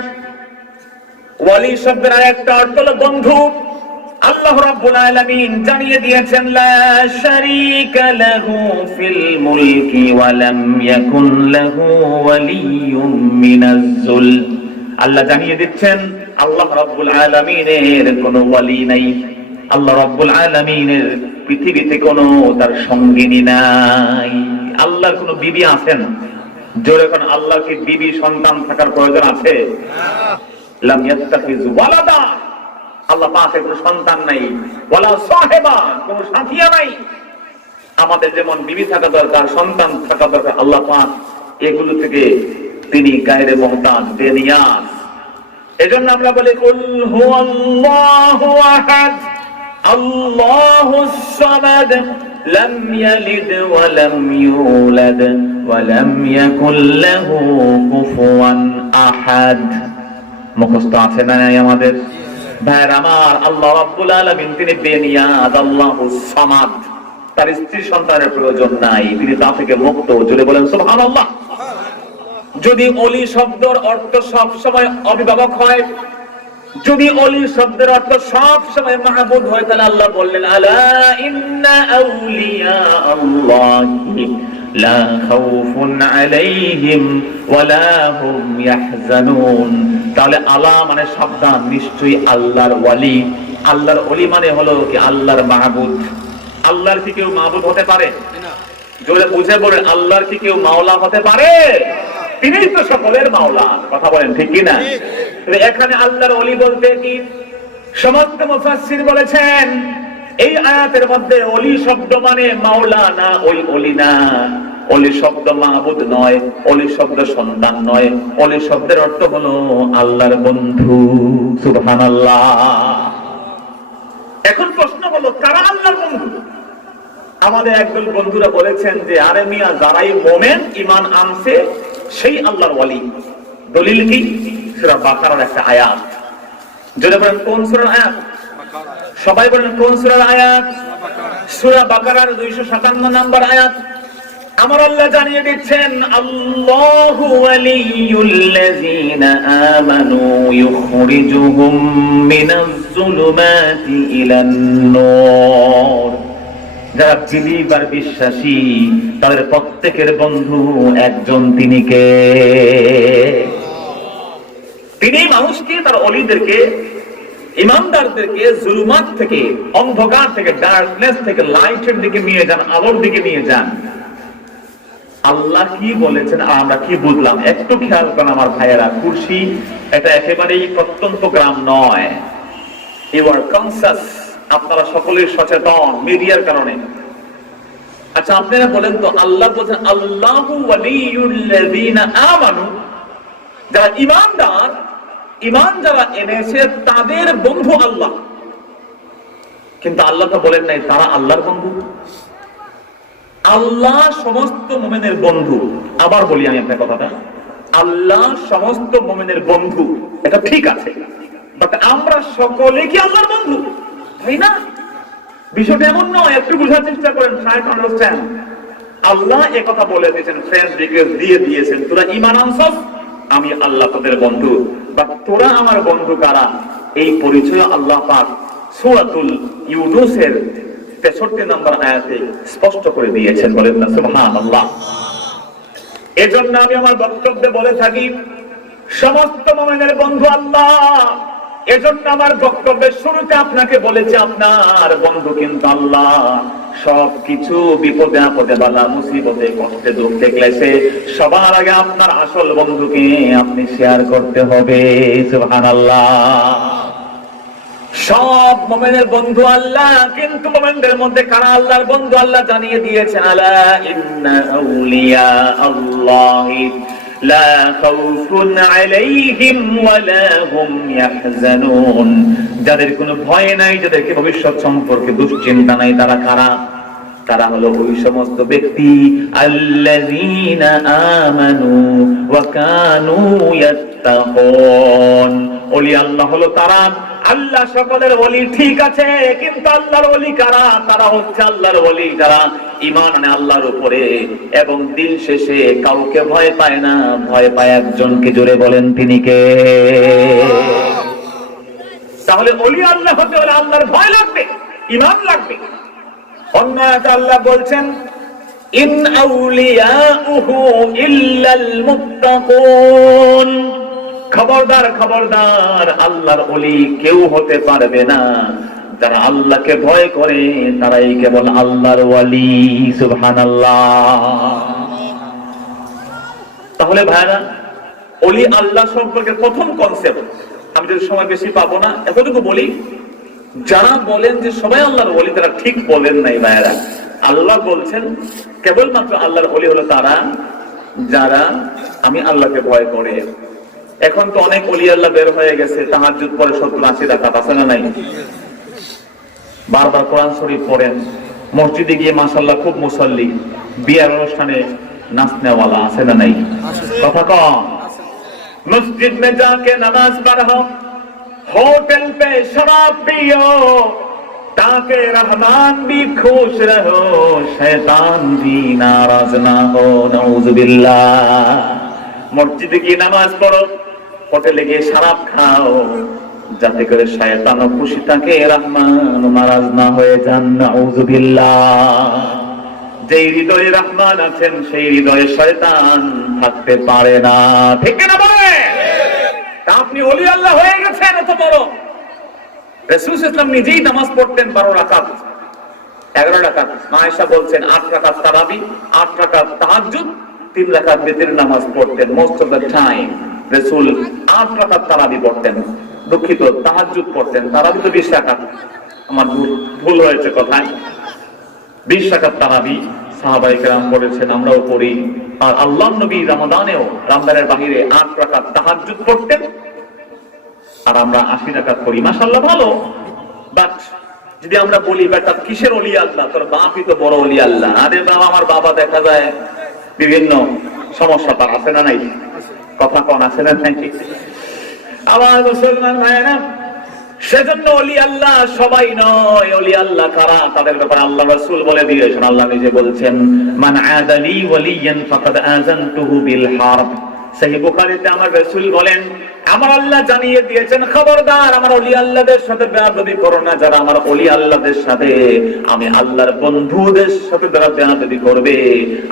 ওয়ালি শব্দের আরেকটা অর্থ হলো বন্ধু। আল্লাহ রাব্বুল আলামিন জানিয়ে দিয়েছেন, লা শারীকা লাহু ফিল মুলকি ওয়া লাম ইয়াকুন লাহু ওয়ালিয়্যুম মিনাজ যুল। আল্লাহ জানিয়ে দিচ্ছেন আল্লাহ রাব্বুল আলামিনের কোনো ওয়ালি নাই। আল্লাহ রাব্বুল আলামিনের পৃথিবীতে কোনো তার সঙ্গিনী নাই। আল্লাহর কোনো বিবি আছেন? জোরে কোন আল্লাহর কি বিবি সন্তান থাকার প্রয়োজন আছে? লাম ইয়াত্তাখিযু ওয়ালাদা, আল্লাহ পাকের কোনো সন্তান নাই। ওয়ালা সাহেবা, কোনো সাথিয়া নাই। আমাদের যেমন বিবি থাকা দরকার, সন্তান থাকা দরকার, আল্লাহ পাক এগুলো থেকে তিনি গায়রে মুহতাজ, বেনিয়াজ। এজন্য আমরা বলি কুল হুয়াল্লাহু আহাদ আল্লাহুস সামাদ লাম ইয়ালিদ ওয়া লাম ইউলাদ ওয়া লাম ইয়াকুল লাহু কুফুয়ান আহাদ। মুখস্থ আছে না আমাদের? ভাইরা আমার, আল্লাহ রাব্বুল আলামিন তিনি বেনিয়াদ, আল্লাহুস সামাদ। তার স্ত্রী সন্তানের প্রয়োজন নাই, তিনি তা থেকে মুক্ত। জোরে বলেন সুবহানাল্লাহ। যদি ওলি শব্দের অর্থ সব সময় অভিভাবক হয়, যদি ওলি শব্দের অর্থ সব সময় মাহবুদ হয়, তাহলে আল্লাহ বললেন আলা ইন্না আউলিয়া আল্লাহি লা খাউফুন আলাইহিম ওয়া লা হুম ইয়াহজানুন। তাহলে আলা মানে সাবধান, নিশ্চয়ই আল্লাহর ওয়ালি। আল্লাহর ওলি মানে হলো কি আল্লাহর মাহবুদ। আল্লাহর কি কেউ মাহবুদ হতে পারে? জোরে বুঝে বলেন, আল্লাহর কি কেউ মাওলা হতে পারে? তিনিই তো সকলের মাওলা। কথা বলেন ঠিক কি না? এখানে আল্লাহর ওলি বলতে কি, সমস্ত মুফাসসির বলেছেন এই আয়াতের মধ্যে ওলি শব্দ মানে মাওলা না, ওই ওলি না। ওলি শব্দ মাহবুদ নয়, ওলি শব্দ সন্তান নয়। ওলি শব্দের অর্থ হলো আল্লাহর বন্ধু। সুবহানাল্লাহ। এখন প্রশ্ন হলো, কারা আল্লাহর বন্ধু? আমাদের একদল বন্ধুরা বলেছেন যে আরে মিয়া, যারাই মুমিন ঈমান আনছে সেই আল্লাহর ওয়ালি। দলিল কি? সূরা বাকারার একটা আয়াত। যদি বলেন কোন সূরার আয়াত? সবাই বলেন কোন সূরার আয়াত? সূরা বাকারার 257 নম্বর আয়াত। আমার আল্লাহ জানিয়ে দিচ্ছেন, আল্লাহু ওয়ালিয়ুল্লাযীনা আমানু ইউখরিজুহুম মিনাজ যুলুমাতি ইলান নূর। যারা বিলিভার, বিশ্বাসী, তাদের প্রত্যেকের বন্ধু একজন, তিনি কে? তিনি মানুষকে, তার ওলিদেরকে, ইমানদারদেরকে জুলুমাত থেকে, অন্ধকার থেকে, ডার্কনেস থেকে লাইটের দিকে নিয়ে যান, আলোর দিকে নিয়ে যান। আল্লাহ কি বলেছেন আর আমরা কি বুঝলাম একটু খেয়াল করেন আমার ভাইয়েরা। কুরসি এটা একেবারেই প্রত্যন্ত গ্রাম নয়। ইউ আর কনসাস, আপনারা সকলেই সচেতন মিডিয়ার কারণে। আচ্ছা আপনারা বলেন তো, আল্লাহ বলছেন আল্লাহু ওয়ালিয়ুল্লাযীনা আমানু, যারা ঈমানদার, ঈমান যারা এনেছে তাদের বন্ধু আল্লাহ। কিন্তু আল্লাহ তো বলেন নাই তারা আল্লাহর বন্ধু। আল্লাহ সমস্ত মুমিনের বন্ধু। আবার বলি আমি আপনার কথাটা, আল্লাহ সমস্ত মুমিনের বন্ধু, এটা ঠিক আছে, বাট আমরা সকলে কি আল্লাহর বন্ধু? তাই না? বিষয়টা এমন নয়, একটু বোঝার চেষ্টা করেন। আল্লাহ এ কথা বলে দিয়েছেন, ফ্রেন্ড রিকোয়েস্ট দিয়ে দিয়েছেন, তোরা ঈমান আনছস, আমি আল্লাহ তোদের বন্ধু। বা তোরা আমার বন্ধু কারা, এই পরিচয় আল্লাহ পাক সূরাতুল ইউনূসের 63 নম্বর আয়াতে স্পষ্ট করে দিয়েছেন। বলেন না সুবহানাল্লাহ। এজন্য আমি আমার বক্তব্যে বলে থাকি সমস্ত মুমিনের বন্ধু আল্লাহ। এজন্য আমার বক্তব্যের শুরুতে আপনাকে বলেছি আপনার বন্ধু কিন্তু আল্লাহ। সবকিছু বিপদে আপদে, বালা মুসিবতে, কষ্টে, দুঃখে, ক্লেশে সবার আগে আপনার আসল বন্ধুকে আপনি শেয়ার করতে হবে। সুবহানাল্লাহ। সব মুমিনের বন্ধু আল্লাহ, কিন্তু মুমিনদের মধ্যে কারা আল্লাহর বন্ধু আল্লাহ জানিয়ে দিয়েছেন, আলা ইন্না আউলিয়া আল্লাহি লা খাউফুন আলাইহিম ওয়ালা হুম ইয়াহজানুন, যাদের কোনো ভয় নাই, যাদেরকে ভবিষ্যৎ সম্পর্কে দুশ্চিন্তা নাই, তারা কারা? তারা হলো ওই সমস্ত ব্যক্তি আল্লাযীনা আমানু ওয়া কানু ইয়াত্তাকুন। ওলি আল্লাহ হলো তারা, আল্লাহ সকলের ওলি ঠিক আছে, কিন্তু আল্লাহর ওলি কারা? তারা হচ্ছে আল্লাহর ওলি যারা ঈমান আনে আল্লাহর উপরে এবং দিন শেষে কাউকে ভয় পায় না, ভয় পায় একজনকে। জোরে বলেন তিনি কে? তাহলে ওলি আল্লাহ হতে হলে আল্লাহর ভয় লাগবে, ঈমান লাগবে। অন্য আয়াতে আল্লাহ বলছেন ইন আউলিয়াউহু ইল্লাল মুত্তাকুন, খবরদার খবরদার, আল্লাহর ওলি কেউ হতে পারবে না যারা আল্লাহকে ভয় করে, তারাই কেবল আল্লাহর ওলি। সুবহানাল্লাহ। তাহলে ভাইরা, ওলি আল্লাহ সম্পর্কে প্রথম কনসেপ্ট, আমি যদি সময় বেশি পাবো না এতটুকু বলি, যারা বলেন যে সবাই আল্লাহর ওলি, তারা ঠিক বলেন নাই ভাইরা। আল্লাহ বলছেন কেবলমাত্র আল্লাহর ওলি হলো তারা যারা আমি আল্লাহকে ভয় করে। এখন তো অনেক ওলি আল্লাহ বের হয়ে গেছে, তাহাজ্জুদ পড়ে 70-80 রাকাত, আছে না নাই? বারবার কোরআন শরীফ পড়েন, মসজিদে গিয়ে মাশাআল্লাহ খুব মুসল্লি, বিয়ার অনুষ্ঠানে নাচনেওয়ালা, আছে না নাই? কথা কম। মসজিদ মে যাকে নামাজ পড়ো, होटल पे शराब पियो, ताकि रहमान भी खुश रहो, शैतान भी नाराज ना हो। नाउजुबिल्लाह। मस्जिदे गিয়ে নামাজ পড়ো, হোটেলে গিয়ে শরাব খাও, যাতে করে শয়তানও খুশি থাকে, রহমান নারাজ না হয়ে যান। নাউজুবিল্লাহ। যেই হৃদয়ে রহমান আছেন সেই হৃদয়ে শয়তান থাকতে পারে না। ঠিক না বলে? আপনি ওলি আল্লাহ হয়ে গেছেন এত বড়। রাসূল সাল্লাল্লাহু আলাইহি ওয়াসাল্লাম নিজেই নামাজ পড়তেন 12 রাকাত, 11 রাকাত। আয়েশা বলছেন 8 রাকাত তারাবি, 8 রাকাত তাহাজ্জুদ, 3 রাকাত বিতর নামাজ পড়তেন। মোস্ট অফ দ্য টাইম রাসূল 8 রাকাত তারাবি পড়তেন, দুঃখিত তাহাজ্জুদ পড়তেন। তারাবি তো 20 রাকাত, আমার ভুল হয়েছে কথায়। 20 রাকাত তারাবি সাহাবায়ে কেরাম পড়েছেন, আমরাও পড়ি। আর আল্লাহর নবী রমাদানেও, রমজানের বাহিরে 8 রাকাত তাহাজ্জুদ পড়তেন, আর আমরা 80 রাকাত পড়ি। মাশাআল্লাহ, ভালো। বাট যদি আমরা বলি বেটা কিসের ওলি আল্লাহ, তোর বাপই তো বড় ওলি আল্লাহ। আরে বাবা, আমার বাবা দেখা যায় বিভিন্ন সমস্যা তার, আছে না নাই? কথা কোন আছে না নাই? আমার মুসলমান ভাইরা, সেজন্য ওলি আল্লাহ সবাই নয়। ওলি আল্লাহ কারা? তাদের ব্যাপারে আল্লাহ রাসূল বলে দিয়েছেন। আল্লাহ নিজে বলছেন মান আদালি ওয়ালিয়ান ফাকাদ আযানতুহু বিল হারব। সহিহ বুখারীতে আমার রাসূল বলেন, আমার আল্লাহ জানিয়ে দিয়েছেন, খবরদার আমার ওলি আল্লাহদের সাথে বেয়াদবি করো না। যারা আমার ওলি আল্লাহদের সাথে, আমি আল্লাহর বন্ধুদের সাথে যারা বেয়াদবি করবে,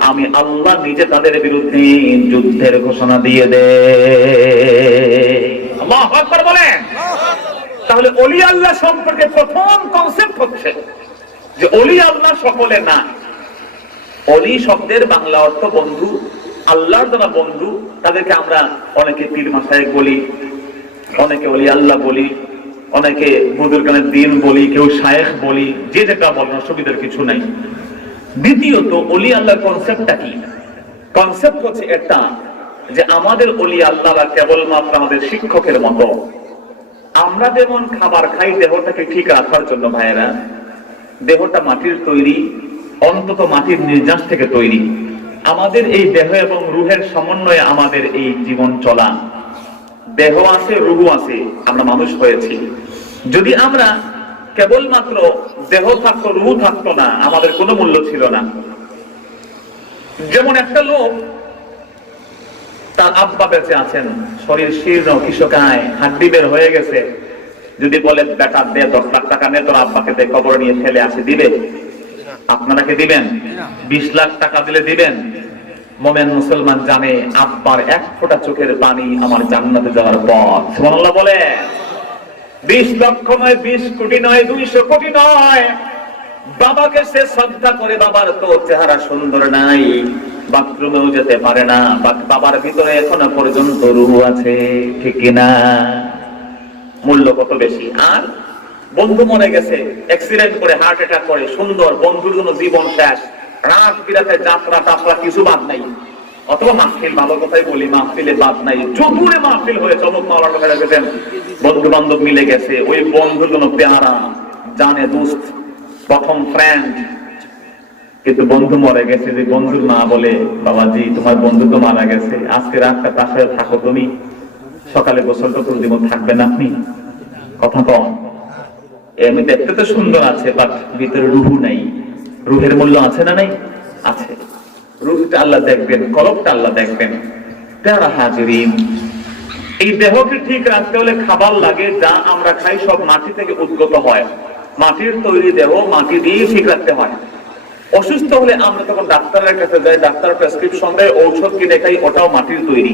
আমি আল্লাহ নিজে তাদের বিরুদ্ধে যুদ্ধের ঘোষণা দিয়ে দেই। আল্লাহু আকবার বলেন। তাহলে ওলি আল্লাহ সম্পর্কে প্রথম কনসেপ্ট হচ্ছে যে ওলি আল্লাহ সকলে না। ওলি শব্দের বাংলা অর্থ বন্ধু। আল্লাহর যারা বন্ধু তাদেরকে আমরা অনেকে পীর মাশায়েখ বলি, অনেকে ওলি আল্লাহ বলি, অনেকে বুজুর্গানের দ্বীন বলি, কেউ শায়েখ বলি, যে যেটা বলেন, অসুবিধার কিছু নাই। দ্বিতীয়ত, ওলি আল্লাহর কনসেপ্টটা কি? কনসেপ্ট হচ্ছে এটা যে আমাদের ওলি আল্লাহরা কেবলমাত্র আমাদের শিক্ষকের মতো। আমরা যেমন খাবার খাই দেহটাকে ঠিক রাখার জন্য ভাইয়েরা, দেহটা মাটির তৈরি, অন্তত মাটির নির্যাস থেকে তৈরি। আমাদের এই দেহ এবং রুহের সমন্বয়ে আমাদের এই জীবন চলা। দেহ আছে, রুহ আছে, আমরা মানুষ হয়েছি। যদি আমরা কেবলমাত্র দেহ থাকতো, রুহ থাকতো না, আমাদের কোনো মূল্য ছিল না। যেমন একটা লোক, তার আব্বা বেঁচে আছেন, শরীর শীর্ণ, কৃষকায়, হাড্ডি বের হয়ে গেছে, যদি বলে বেটা দে 10 লাখ টাকা নে, তোর আব্বাকে দে, কবর নিয়ে ফেলে আসে, দিবে? আপনারা কি দিবেন? 20 লাখ টাকা দিলে দিবেন? মোমেন মুসলমান জানে আব্বার 1 ফোঁটা চোখের পানি আমার জান্নাতে যাওয়ার পথ। সুবহানাল্লাহ বলে। 20 লক্ষ নয়, 20 কোটি নয়, 200 কোটি নয়, বাবাকে সে শ্রদ্ধা করে। বাবার তো চেহারা সুন্দর নাই, বাথরুমেও যেতে পারে না, বাবার ভিতরে এখনো পর্যন্ত রূহ আছে, ঠিক কিনা? মূল্য কত বেশি। আর বন্ধু মরে গেছে অ্যাক্সিডেন্ট করে, হার্ট অ্যাটাক করে, সুন্দর বন্ধুর জন্য জীবন শেষ, রাত বিরাতে যাত্রা টাত্রা কিছু বাদ নাই, অথবা মাহফিল, ভালো কথাই বলি, মাহফিলে বাদ নাই, জোরে মাহফিল হয়ে চমক মাওলানা ভাইরা গেছেন, বন্ধু বান্ধব মিলে গেছে, ওই বন্ধুর জন্য পেয়ারা, জানে দোস্ত, প্রথম ফ্রেন্ড, কিন্তু বন্ধু মরে গেছে, যে বন্ধুর মা বলে, বাবাজি তোমার বন্ধু তো মারা গেছে, আজকে রাতটা তার সাথে থাকো, তুমি সকালে গোসল টোসল দিব, থাকবেন আপনি? কথা কম। এমনি দেখতে তো সুন্দর আছে, বাট ভিতরে রুহু নাই। রুহের মূল্য আছে না নাই? আছে। রুহটা আল্লাহ দেখবেন, কলবটা আল্লাহ দেখবেন। তারা হাজিরিন, এই দেহকে ঠিক রাখতে হলে খাবার লাগে, যা আমরা খাই সব মাটি থেকে উদ্গত হয়, মাটির তৈরি দেহ, মাটি দিয়ে ঠিক রাখতে হয়। অসুস্থ হলে আমরা তখন ডাক্তারের কাছে যাই, ডাক্তার প্রেসক্রিপশন দেয়, ঔষধ কিনে খাই, ওটাও মাটির তৈরি,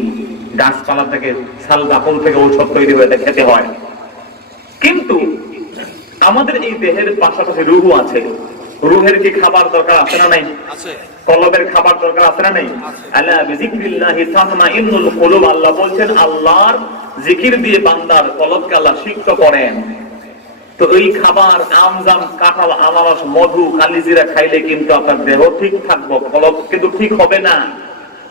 গাছপালা থেকে, ছাল বাকল থেকে ঔষধ তৈরি হয়ে খেতে হয়। কিন্তু আমাদের এই দেহের পাশাপাশি রুহু আছে। রুহের কি খাবার দরকার আছে না নাই? কলবের খাবার দরকার আছে না নাই? আলা বিযিকরিল্লাহি তাতমাইন্নুল কুলুব, আল্লাহ বলছেন আল্লাহর জিকির দিয়ে বান্দার কলবকে আল্লাহ সিক্ত করেন। তো এই খাবার, আমজাম, কাঁঠাল, আনারস, মধু, কালিজিরা খাইলে কিন্তু আপনার দেহ ঠিক থাকবো, কলব কিন্তু ঠিক হবে না।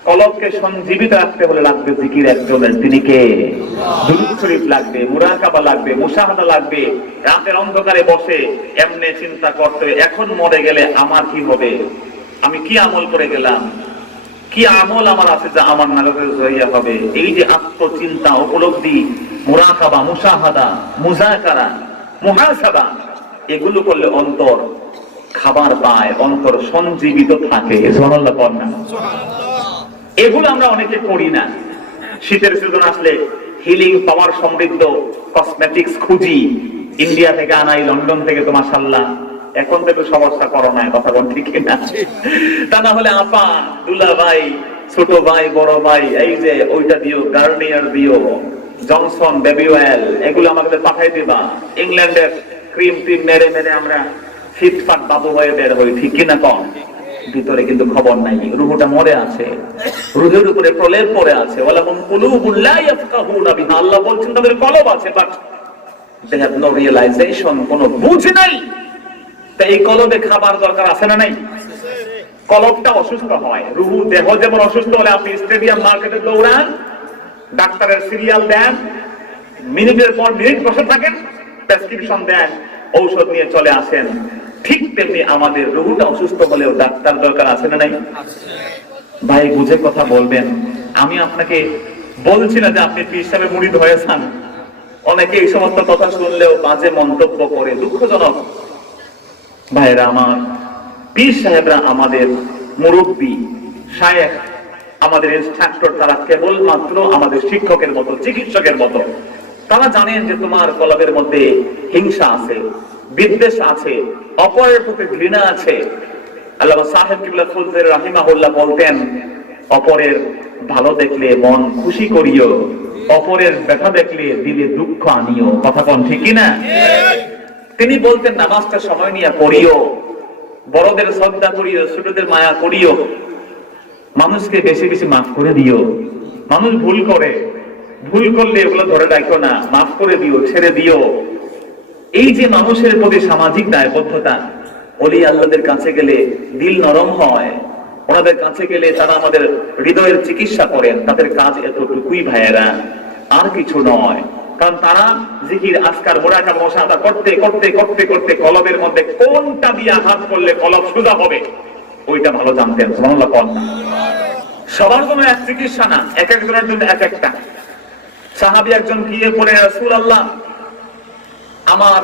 কলবকে সঞ্জীবিত রাখতে হলে লাগবে জিকির একজনের, তিনি কে? দুরূদ শরীফ লাগবে, মুরাকাবা লাগবে, মুশাহাদা লাগবে। রাতের অন্ধকারে বসে এমনি চিন্তা করতে, এখন মরে গেলে আমার কি হবে, আমি কি আমল করে গেলাম, কি আমল আমার আছে যা আমার নাজাতের জরিয়া হবে। এই যে আত্মচিন্তা, উপলব্ধি, মুরাকাবা, মুশাহাদা, মুযাকারা, মুহাসাবা, এগুলো করলে অন্তর খাবার পায়, অন্তর সঞ্জীবিত থাকে। সুবহানাল্লাহ পড়েন না? এগুলো আমরা অনেকে করি না। শীতের সিজন আসলে হিলিং পাওয়ার সমৃদ্ধ কসমেটিক্স খুঁজি, ইন্ডিয়া থেকে আনাই, লন্ডন থেকে তো মাশাআল্লাহ, এখন থেকে সমস্যা করো না, কথা বল ঠিক না? তা না হলে আপা, দুলা ভাই, ছোট ভাই, বড় ভাই, এই যে ওইটা দিও, গার্নিয়ার দিও, জনসন বেবি অয়েল, এগুলো আমাদের পাঠাই দিবা। ইংল্যান্ডের ক্রিম টিম মেরে মেরে আমরা ফিটফাট বাবু হয়ে বের হই, ঠিক কিনা কম? ভিতরে কিন্তু খবর নাই, রুহটা মরে আছে, রুহের উপরে প্রলেপ পড়ে আছে। ওয়ালাহুম কুলুবুন লা ইয়াফকাহুনা বিহা, আল্লাহ বলছেন তাদের কলব আছে, but they have no realization, কোনো বুঝ নাই। তাই এই কলবে খাবার দরকার আছে না নাই? কলবটা অসুস্থ হয়, রুহু দেহ যেমন অসুস্থ হলে আপনি স্টেডিয়াম মার্কেটে দৌড়ান, ডাক্তারের সিরিয়াল দেন, মিনিটের পর মিনিট বসে থাকেন, প্রেসক্রিপশন দেন, ঔষধ নিয়ে চলে আসেন, ঠিক তেমনি আমাদের রুহুটা অসুস্থ হলেও ডাক্তার দরকার আছে না নাই? ভাই বুঝে কথা বলবেন। আমি আপনাকে বলছি না যে আপনি পীর হিসাবে মুরিদ হয়েছেন। অনেকে এই সমস্ত কথা শুনলেও বাজে মন্তব্য করে, দুঃখজনক। ভাইরা আমার, পীর সাহেবরা আমাদের মুরব্বী, শায়েখ, আমাদের ইনস্ট্রাক্টর, তারা কেবলমাত্র আমাদের শিক্ষকের মতো, চিকিৎসকের মতো। তারা জানেন যে তোমার কলবের মধ্যে হিংসা আছে, বিদ্বেষ আছে, অপরের প্রতি ঘৃণা আছে। আল্লামা সাহেব কিবলা ফুলতুর রাহিমাহুল্লাহ বলতেন, অপরের ভালো দেখলে মন খুশি করিও, অপরের ব্যথা দেখলে দিলে দুঃখ আনিও। কথা কোন ঠিক কিনা? তিনি বলতেন নামাজটা সময় নিয়ে পড়িও, বড়দের শ্রদ্ধা করিও, ছোটদের মায়া করিও, মানুষকে বেশি বেশি মাফ করে দিও। মানুষ ভুল করে, ভুল করলে এগুলো ধরে রাখো না, মাফ করে দিও, ছেড়ে দিও। এই যে মানুষের প্রতি সামাজিক দায়বদ্ধতা, ওলি আল্লাহদের কাছে গেলে দিল নরম হয়, ওনাদের কাছে গেলে তারা আমাদের হৃদয়ের চিকিৎসা করেন। তাদের কাজ এতটুকুই ভাইয়েরা, আর কিছু নয়। কারণ তারা জিকির, আজকার, মুরাকাবা, মুশাহাদা করতে করতে করতে করতে কলবের মধ্যে কোনটা দিয়ে আঘাত করলে কলব সোজা হবে ওইটা ভালো জানতেন। সুবহানাল্লাহ পড়েন না? সবার জন্য এক চিকিৎসা না, এক একজনের জন্য এক একটা। সাহাবী একজন গিয়ে পড়ে, রাসূলুল্লাহ, আমার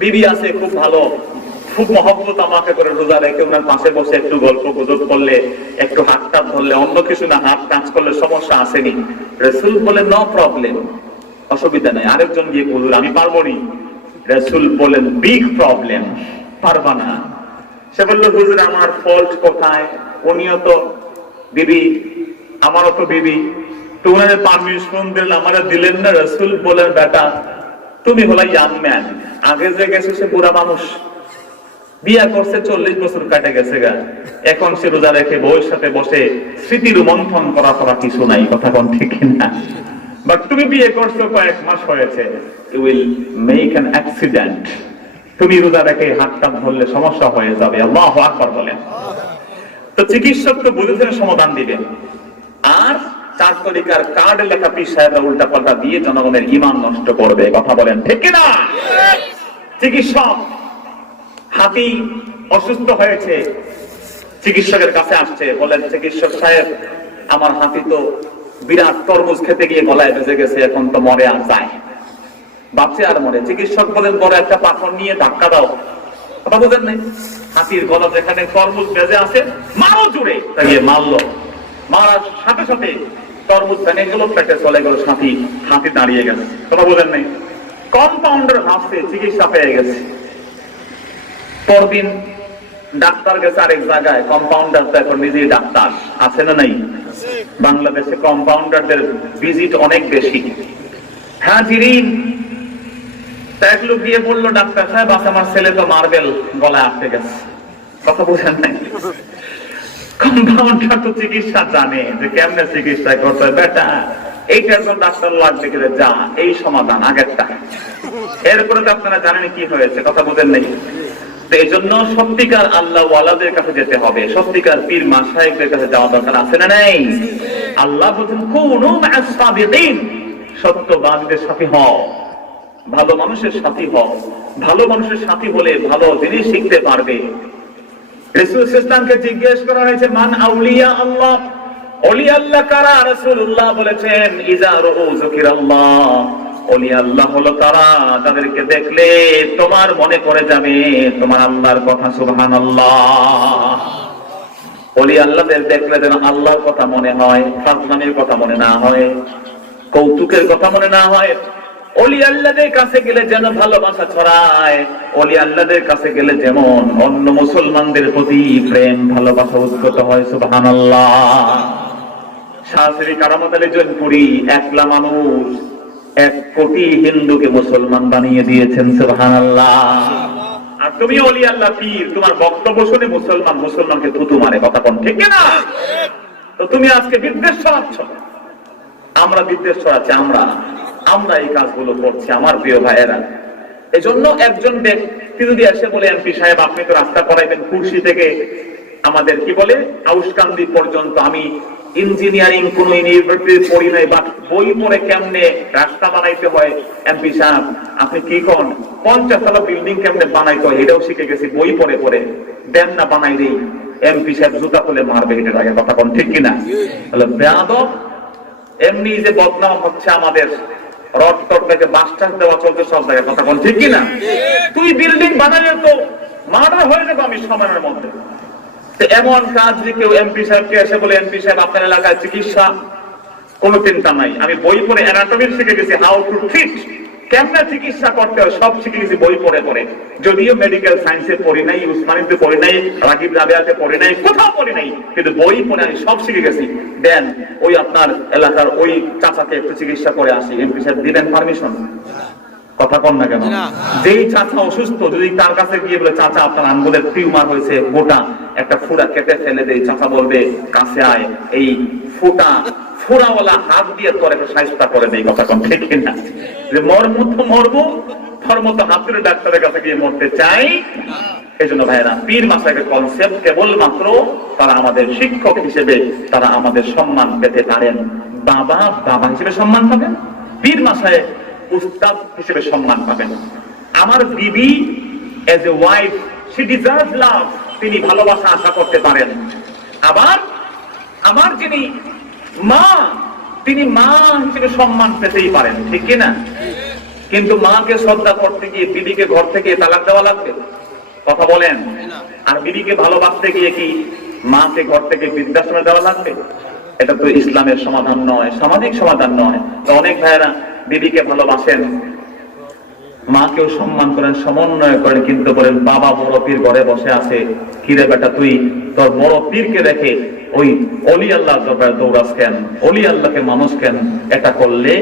বিবি আছে খুব ভালো, খুব মহব্বত আমাকে করে, রোজা রেখে ওনার পাশে বসে একটু গল্প গুজব করলে, একটু হাত টাত ধরলে, অন্য কিছু না, হাত টাচ করলে সমস্যা আসেনি। রাসূল বলেন নো প্রবলেম, অসুবিধা নাই। আরেকজন গিয়ে বলল আমি পারবো নি। রাসূল বলেন বিগ প্রবলেম, পারবা না। সে বলল হুজুর আমার ফল্ট কোথায়? উনিও তো বিবি, আমারও তো বিবি, তো উনাদের পারমিশন দিলেন, আমারা দিলেন না। রাসূল বলেন বেটা তুমি হলো ইয়াং ম্যান, আগে যে গেছে সে বুড়া মানুষ, বিয়া করছে 40 বছর কাটে গেছে গা, এখন সে রোজা রেখে বউয়ের সাথে বসে স্মৃতির মন্থন করা কিছু নাই। কথা কোন ঠিক না? বাট তুমি বিয়ে করছো কয়েক মাস হয়েছে, you will make an accident. তুমি রোজা রেখে হাতটা ধরলে সমস্যা হয়ে যাবে। আল্লাহু আকবার বলেন। তো চিকিৎসক তো বুঝেছেন সমাধান দিবেন, আর 4 তরিকার কার্ড লেখা পীর সাহেবরা উল্টা পাল্টা দিয়ে জনগণের ঈমান নষ্ট করবে। কথা বলেন ঠিক কিনা? চিকিৎসক হাতি অসুস্থ হয়েছে, চিকিৎসকের কাছে আসছে, বলেন চিকিৎসক সাহেব আমার হাতি তো বিরাট তরমুজ খেতে গিয়ে গলায় বেজে গেছে, এখন তো মরে আর যায়, বাঁচে আর মরে। চিকিৎসক বলেন বড় একটা পাথর নিয়ে ধাক্কা দাও। কথা বুঝেন নাই? হাতির গলা যেখানে তরমুজ বেজে আছে মারো জুড়ে, তাই মারলো, মারার সাথে সাথে তরমুজ ভেঙে গেল, পেটে চলে গেল, হাতি দাঁড়িয়ে গেল। কথা বুঝেন নাই? কম্পাউন্ডার ভাবছে চিকিৎসা পেয়ে গেছে। পরদিন ডাক্তার গেছে আরেক জায়গায়, কম্পাউন্ডার তো এখন নিজেই ডাক্তার, আছে না নাই? বাংলাদেশে কম্পাউন্ডারদের ভিজিট অনেক বেশি। হ্যাঁ জিরিন এক লোক দিয়ে বললো, ডাক্তার সাহেব আমার ছেলে তো মার্বেল গলায় আটকে গেছে। কথা বুঝেন নাই? কম্পাউন্ডার তো চিকিৎসা জানে যে কেমনে চিকিৎসা করতে হয়। বেটা এইটার তো ডাক্তার লাগবে গেলে যা, এই সমাধান আগেরটা। এরপরে তো আপনারা জানেন কি হয়েছে। কথা বুঝেন নাই? এই জন্য সত্যিকার আল্লাহ ওয়ালাদের কাছে যেতে হবে, সত্যিকার পীর মাশায়েখদের কাছে যাওয়া দরকার আছে না নাই? আল্লাহ বলেন কুনু মা'আস সাবিকিন, সত্যবাদীদের সাথী হও, ভালো মানুষের সাথী হও। ভালো মানুষের সাথী হলে ভালো জিনিস শিখতে পারবে। রাসূল সাল্লাল্লাহু আলাইহি ওয়াসাল্লামকে জিজ্ঞেস করা হয়েছে মান আউলিয়া আল্লাহ, ওলিয়া আল্লাহ কারা? রাসূলুল্লাহ বলেছেন ইযা রুউ যিকরাল্লাহ, ওলিয়া আল্লাহ হলো তারা যাদেরকে দেখলে তোমার মনে পড়ে যাবে তোমার আল্লাহর কথা। সুবহানাল্লাহ। ওলিয়া আল্লাহদের দেখলে যেন আল্লাহর কথা মনে হয়, ফাজলামির কথা মনে না হয়, কৌতুকের কথা মনে না হয়। ওলিয়া আল্লাহদের কাছে গেলে যেন ভালোবাসা ছড়ায়, ওলিয়া আল্লাহদের কাছে গেলে যেমন অন্য মুসলমানদের প্রতি প্রেম ভালোবাসা উদ্গত হয়। সুবহানাল্লাহ। শাহ শ্রী কারামত আলী জৈনপুরী একলা মানুষ 1 কোটি হিন্দুকে মুসলমান বানিয়ে দিয়েছেন। সুবহানাল্লাহ। আর তুমি ওলি আল্লাহ পীর, তোমার বক্তব্য শুনে মুসলমানকে থুতু মারে। কথা কোন ঠিক না? তো তুমি আজকে বিদ্বেষ ছড়াচ্ছ। আমরা বিদ্বেষ ছড়াচ্ছি, আমরা এই কাজগুলো করছি আমার প্রিয় ভাইয়েরা। এজন্য একজন ব্যক্তি যদি এসে বলে এমপি সাহেব আপনি তো রাস্তা করাইবেন কুর্সি থেকে আমাদের কি বলে আউশকান্দি পর্যন্ত, আমি ইঞ্জিনিয়ারিং কোন ইউনিভার্সিটি পড়ি নাই, বাট বই পড়ে কেমনে রাস্তা বানাইতে হয় এমপি সাহেব আপনি কি কোন 50 তলা বিল্ডিং কেমনে বানাইতে হয় এটাও শিখে গেছি বই পড়ে পড়ে, দেন না বানাই দেই। এমপি সাহেব জুতা খুলে মারবে এটার আগে। কথা কোন ঠিক কিনা? তাহলে বেয়াদব। এমনি যে বদনাম হচ্ছে আমাদের, রড টড থেকে বাসটাস দেওয়া চলছে সব জায়গায়। কথা কোন ঠিক কিনা? তুই বিল্ডিং বানালে তো মার্ডার হয়ে যাবে আমি সময়ের মধ্যে। এমন কাজ যে কেউ এমপি সাহেবকে এসে বলে এমপি সাহেব আপনার এলাকায় চিকিৎসা কোনো চিন্তা নাই, আমি বই পড়ে অ্যানাটমি শিখে গেছি, হাউ টু ট্রিট, কেমনে চিকিৎসা করতে হয় সব শিখে গেছি বই পড়ে পড়ে। যদিও মেডিকেল সায়েন্সে পড়ি নাই, উসমানীতে পড়ি নাই, রাগিব রাবেয়াতে পড়ি নাই, কোথাও পড়ি নাই, কিন্তু বই পড়ে আমি সব শিখে গেছি। দেন ওই আপনার এলাকার ওই চাচাকে একটু চিকিৎসা করে আসি, এমপি সাহেব দিবেন পারমিশন? কথা কন না কেন? যেই চাচা অসুস্থ যদি তার কাছে গিয়ে বলে চাচা আপনার আঙ্গুলের টিউমার হয়েছে, গোটা একটা ফুড়া কেটে ফেলে দেয়, চাচা বলবে কাছে আয়, এই ফুরাওয়ালা হাত দিয়ে তোর একটা সাহায্য করে দেয়। কথা কন ঠিক না? যে মরমু তো মরবো, ধর্মতো হাতের ডাক্তারের কাছে গিয়ে মরতে চাই। এই জন্য ভাইয়েরা পীর মাশায়েখের কনসেপ্ট কেবলমাত্র তারা আমাদের শিক্ষক হিসেবে তারা আমাদের সম্মান পেতে পারেন, বাবা হিসেবে সম্মান পাবেন, পীর মাশায়েখ উস্তাদ হিসেবে সম্মান পাবেন। আমার বিবি as a wife she deserves love, তিনি ভালোবাসা আশা করতে পারেন। আবার আমার যিনি মা, তিনি মা হিসেবে সম্মান পেতেই পারেন, ঠিক কিনা? কিন্তু মাকে শ্রদ্ধা করতে গিয়ে বিবিকে ঘর থেকে তালাক দেওয়া লাগবে? কথা বলেন। আর বিবিকে ভালোবাসতে গিয়ে কি মাকে ঘর থেকে বৃদ্ধাশ্রমে দেওয়া লাগবে? এটা তো ইসলামের সমাধান নয়, সামাজিক সমাধান নয়। তো অনেক ভাইয়েরা বিবিকে ভালোবাসেন, মাকেও সম্মান করেন, সমন্বয় করেন, কিন্তু বলেন বাবা বড় পীর ঘরে বসে আছে, কিরে বেটা তুই তোর বড় পীরকে রেখে ওই অলি আল্লাহ দরবারে দৌড়াস কেন, অলি আল্লাহকে মানুষ কেন? এটা করলে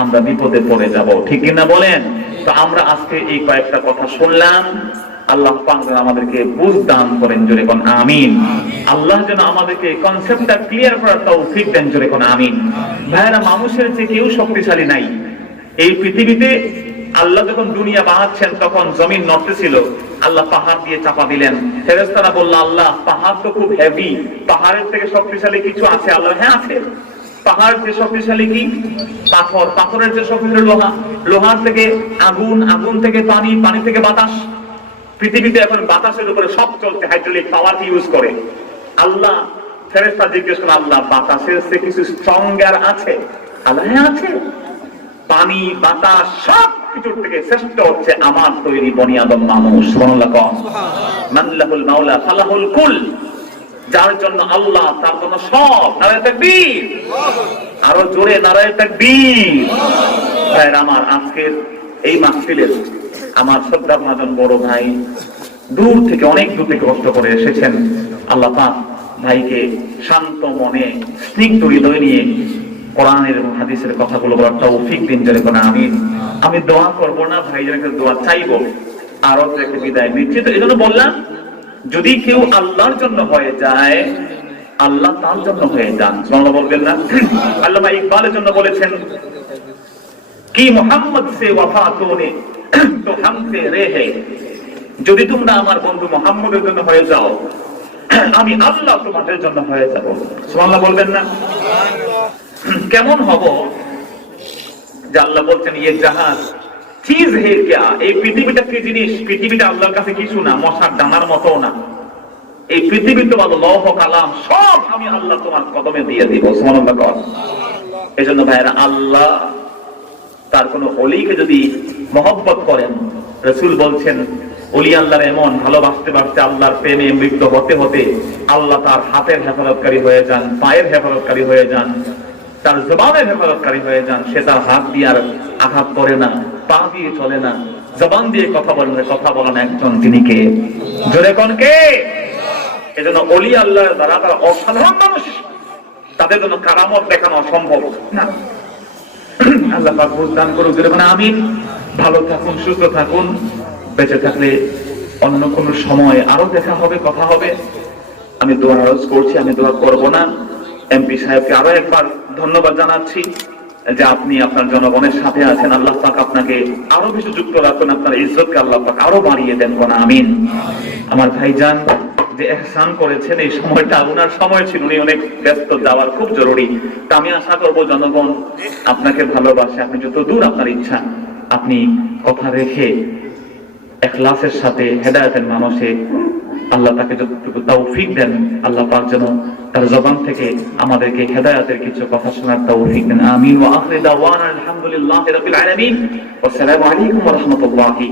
আমরা বিপদে পড়ে যাব, ঠিক কিনা বলেন? তো আমরা আজকে এই কয়েকটা কথা শুনলাম, আল্লাহ পাক যেন আমাদেরকে বুঝ দান করেন, জোরে কোন আমিন। আল্লাহ যেন আমাদেরকে কনসেপ্টটা ক্লিয়ার করার তৌফিক দেন, জোরে কোন আমিন। ভাইরা মানুষের চেয়ে কেউ শক্তিশালী নাই এই পৃথিবীতে। আল্লাহ যখন দুনিয়া বানাচ্ছেন তখন জমিন নড়তেছিল, আল্লাহ পাহাড় দিয়ে চাপা দিলেন। ফেরেশতারা বলল, আল্লাহ পাহাড় তো খুব হেভি, পাহাড়ের থেকে শক্তিশালী কিছু আছে? আল্লাহ, হ্যাঁ আছে। পাহাড় যে শক্তিশালী কি? পাথর। পাথরের যে শক্তিশালী লোহা, লোহার থেকে আগুন, আগুন থেকে পানি, পানি থেকে বাতাস। পৃথিবীতে এখন বাতাসের উপরে সব চলছে, হাইড্রোলিক পাওয়ার ইউজ করে। আল্লাহ ফেরেশতা জিজ্ঞেস করেন, আল্লাহ বাতাসের চেয়ে কিছু স্ট্রঙ্গার আছে? আল্লাহ, হ্যাঁ আছে। পানি, বাতাস সব কিছুর থেকে শ্রেষ্ঠ হচ্ছে আমার তৈরি বনি আদম মানুষ। সুবহানাল্লাহ। মান লাহুল মাওলা ফালাহুল কুল, যার জন্য আল্লাহ তার জন্য সব। নারায়ে তাকবীর, আরো জোরে নারায়ে তাকবীর। ভাইরা আমার, আজকের এই মাহফিলের আমার শ্রদ্ধা ভাজন বড় ভাই দূর থেকে, অনেক দূর থেকে কষ্ট করে এসেছেন। আল্লাহ পাক ভাইকে শান্ত মনে, স্নিগ্ধ হৃদয় নিয়ে কোরআনের এবং হাদিসের কথাগুলো বলার তৌফিক দিন। জোরে করে আমিন। আমি দোয়া করব না, ভাইদের কাছে দোয়া চাইবো, আরো থেকে বিদায় নিচ্ছি। তো এজন্য বললাম, যদি কেউ আল্লাহর জন্য হয়ে যায়, আল্লাহ তার জন্য হয়ে যান। সুবহানাল্লাহ বলবেন না? আল্লামা ইকবালের জন্য বলেছেন, কি মোহাম্মদ সে ওয়াফা তোনে তো হামসে রেহে, যদি তোমরা আমার বন্ধু মোহাম্মদের জন্য হয়ে যাও, আমি আল্লাহ তোমাদের জন্য হয়ে যাব। সুবহানাল্লাহ বলবেন না? কেমন হব যে আল্লাহ বলছেন, ইয়ে জাহাজ চিজ হে কিয়া, এই পৃথিবীটা কি জিনিস? পৃথিবীটা আল্লাহর কাছে কিছু না, মশার ডানার মতো না। এই পৃথিবী তো ভালো লৌহ কালাম, সব আমি আল্লাহ তোমার কদমে দিয়ে দিব। সুবহানাল্লাহ। এই জন্য ভাইরা, আল্লাহ তার কোন ওলিকে যদি মহব্বত করেন, রাসূল বলছেন ওলি আল্লাহর এমন ভালোবাসতে বাসতে আল্লাহর প্রেমে মৃত্যু হতে হতে আল্লাহ তার হাতের হেফাজতকারী হয়ে যান, পায়ের হেফাজতকারী হয়ে যান, তার জবানের হেফাজতকারী হয়ে যান। সে তার হাত দিয়ে আর আঘাত করে না, পা দিয়ে চলে না, জবান দিয়ে কথা বলেন, কথা বলেন একজন, তিনি কে? জোরে কোন কে? এজন্য ওলি আল্লাহ যারা, তারা অসাধারণ মানুষ, তাদের জন্য কারামত দেখানো অসম্ভব না। আল্লাহ পাক বুঝদান করুক। জোরে কোন আমিন। ভালো থাকুন, সুস্থ থাকুন। বেঁচে থাকলে অন্য কোন সময় আরো দেখা হবে, কথা হবে। আমি দোয়া আরজ করছি, আমি দোয়া করব না। এমপি সাহেবকে আরো একবার ধন্যবাদ জানাচ্ছি যে আপনি আপনার জনগণের সাথে আছেন। আল্লাহ পাক আপনাকে আরো বেশি যুক্ত রাখুন, আপনার ইজ্জতকে আল্লাহ পাক আরো বাড়িয়ে দেন। কোন আমিন। আমার ভাইজান যে ইহসান করেছেন, এই সময়টা ওনার সময় ছিল, উনি অনেক ব্যস্ত, যাওয়ার খুব জরুরি। তা আমি আশা করব জনগণ আপনাকে ভালোবাসে। আপনি যত দূর আপনার ইচ্ছা, আপনি কথা রেখে ইখলাসের সাথে হেদায়েতের মানুষে আল্লাহ তাকে যতটুকু তৌফিক দেন, আল্লাহ পাক যেন তার জবান থেকে আমাদেরকে হেদায়েতের কিছু কথা শোনার তৌফিক দেন। আমিন। ওয়া আখিরু দাওয়ানা আলহামদুলিল্লাহি রাব্বিল আলামিন। ওয়া আসসালামু আলাইকুম ওয়া রাহমাতুল্লাহি।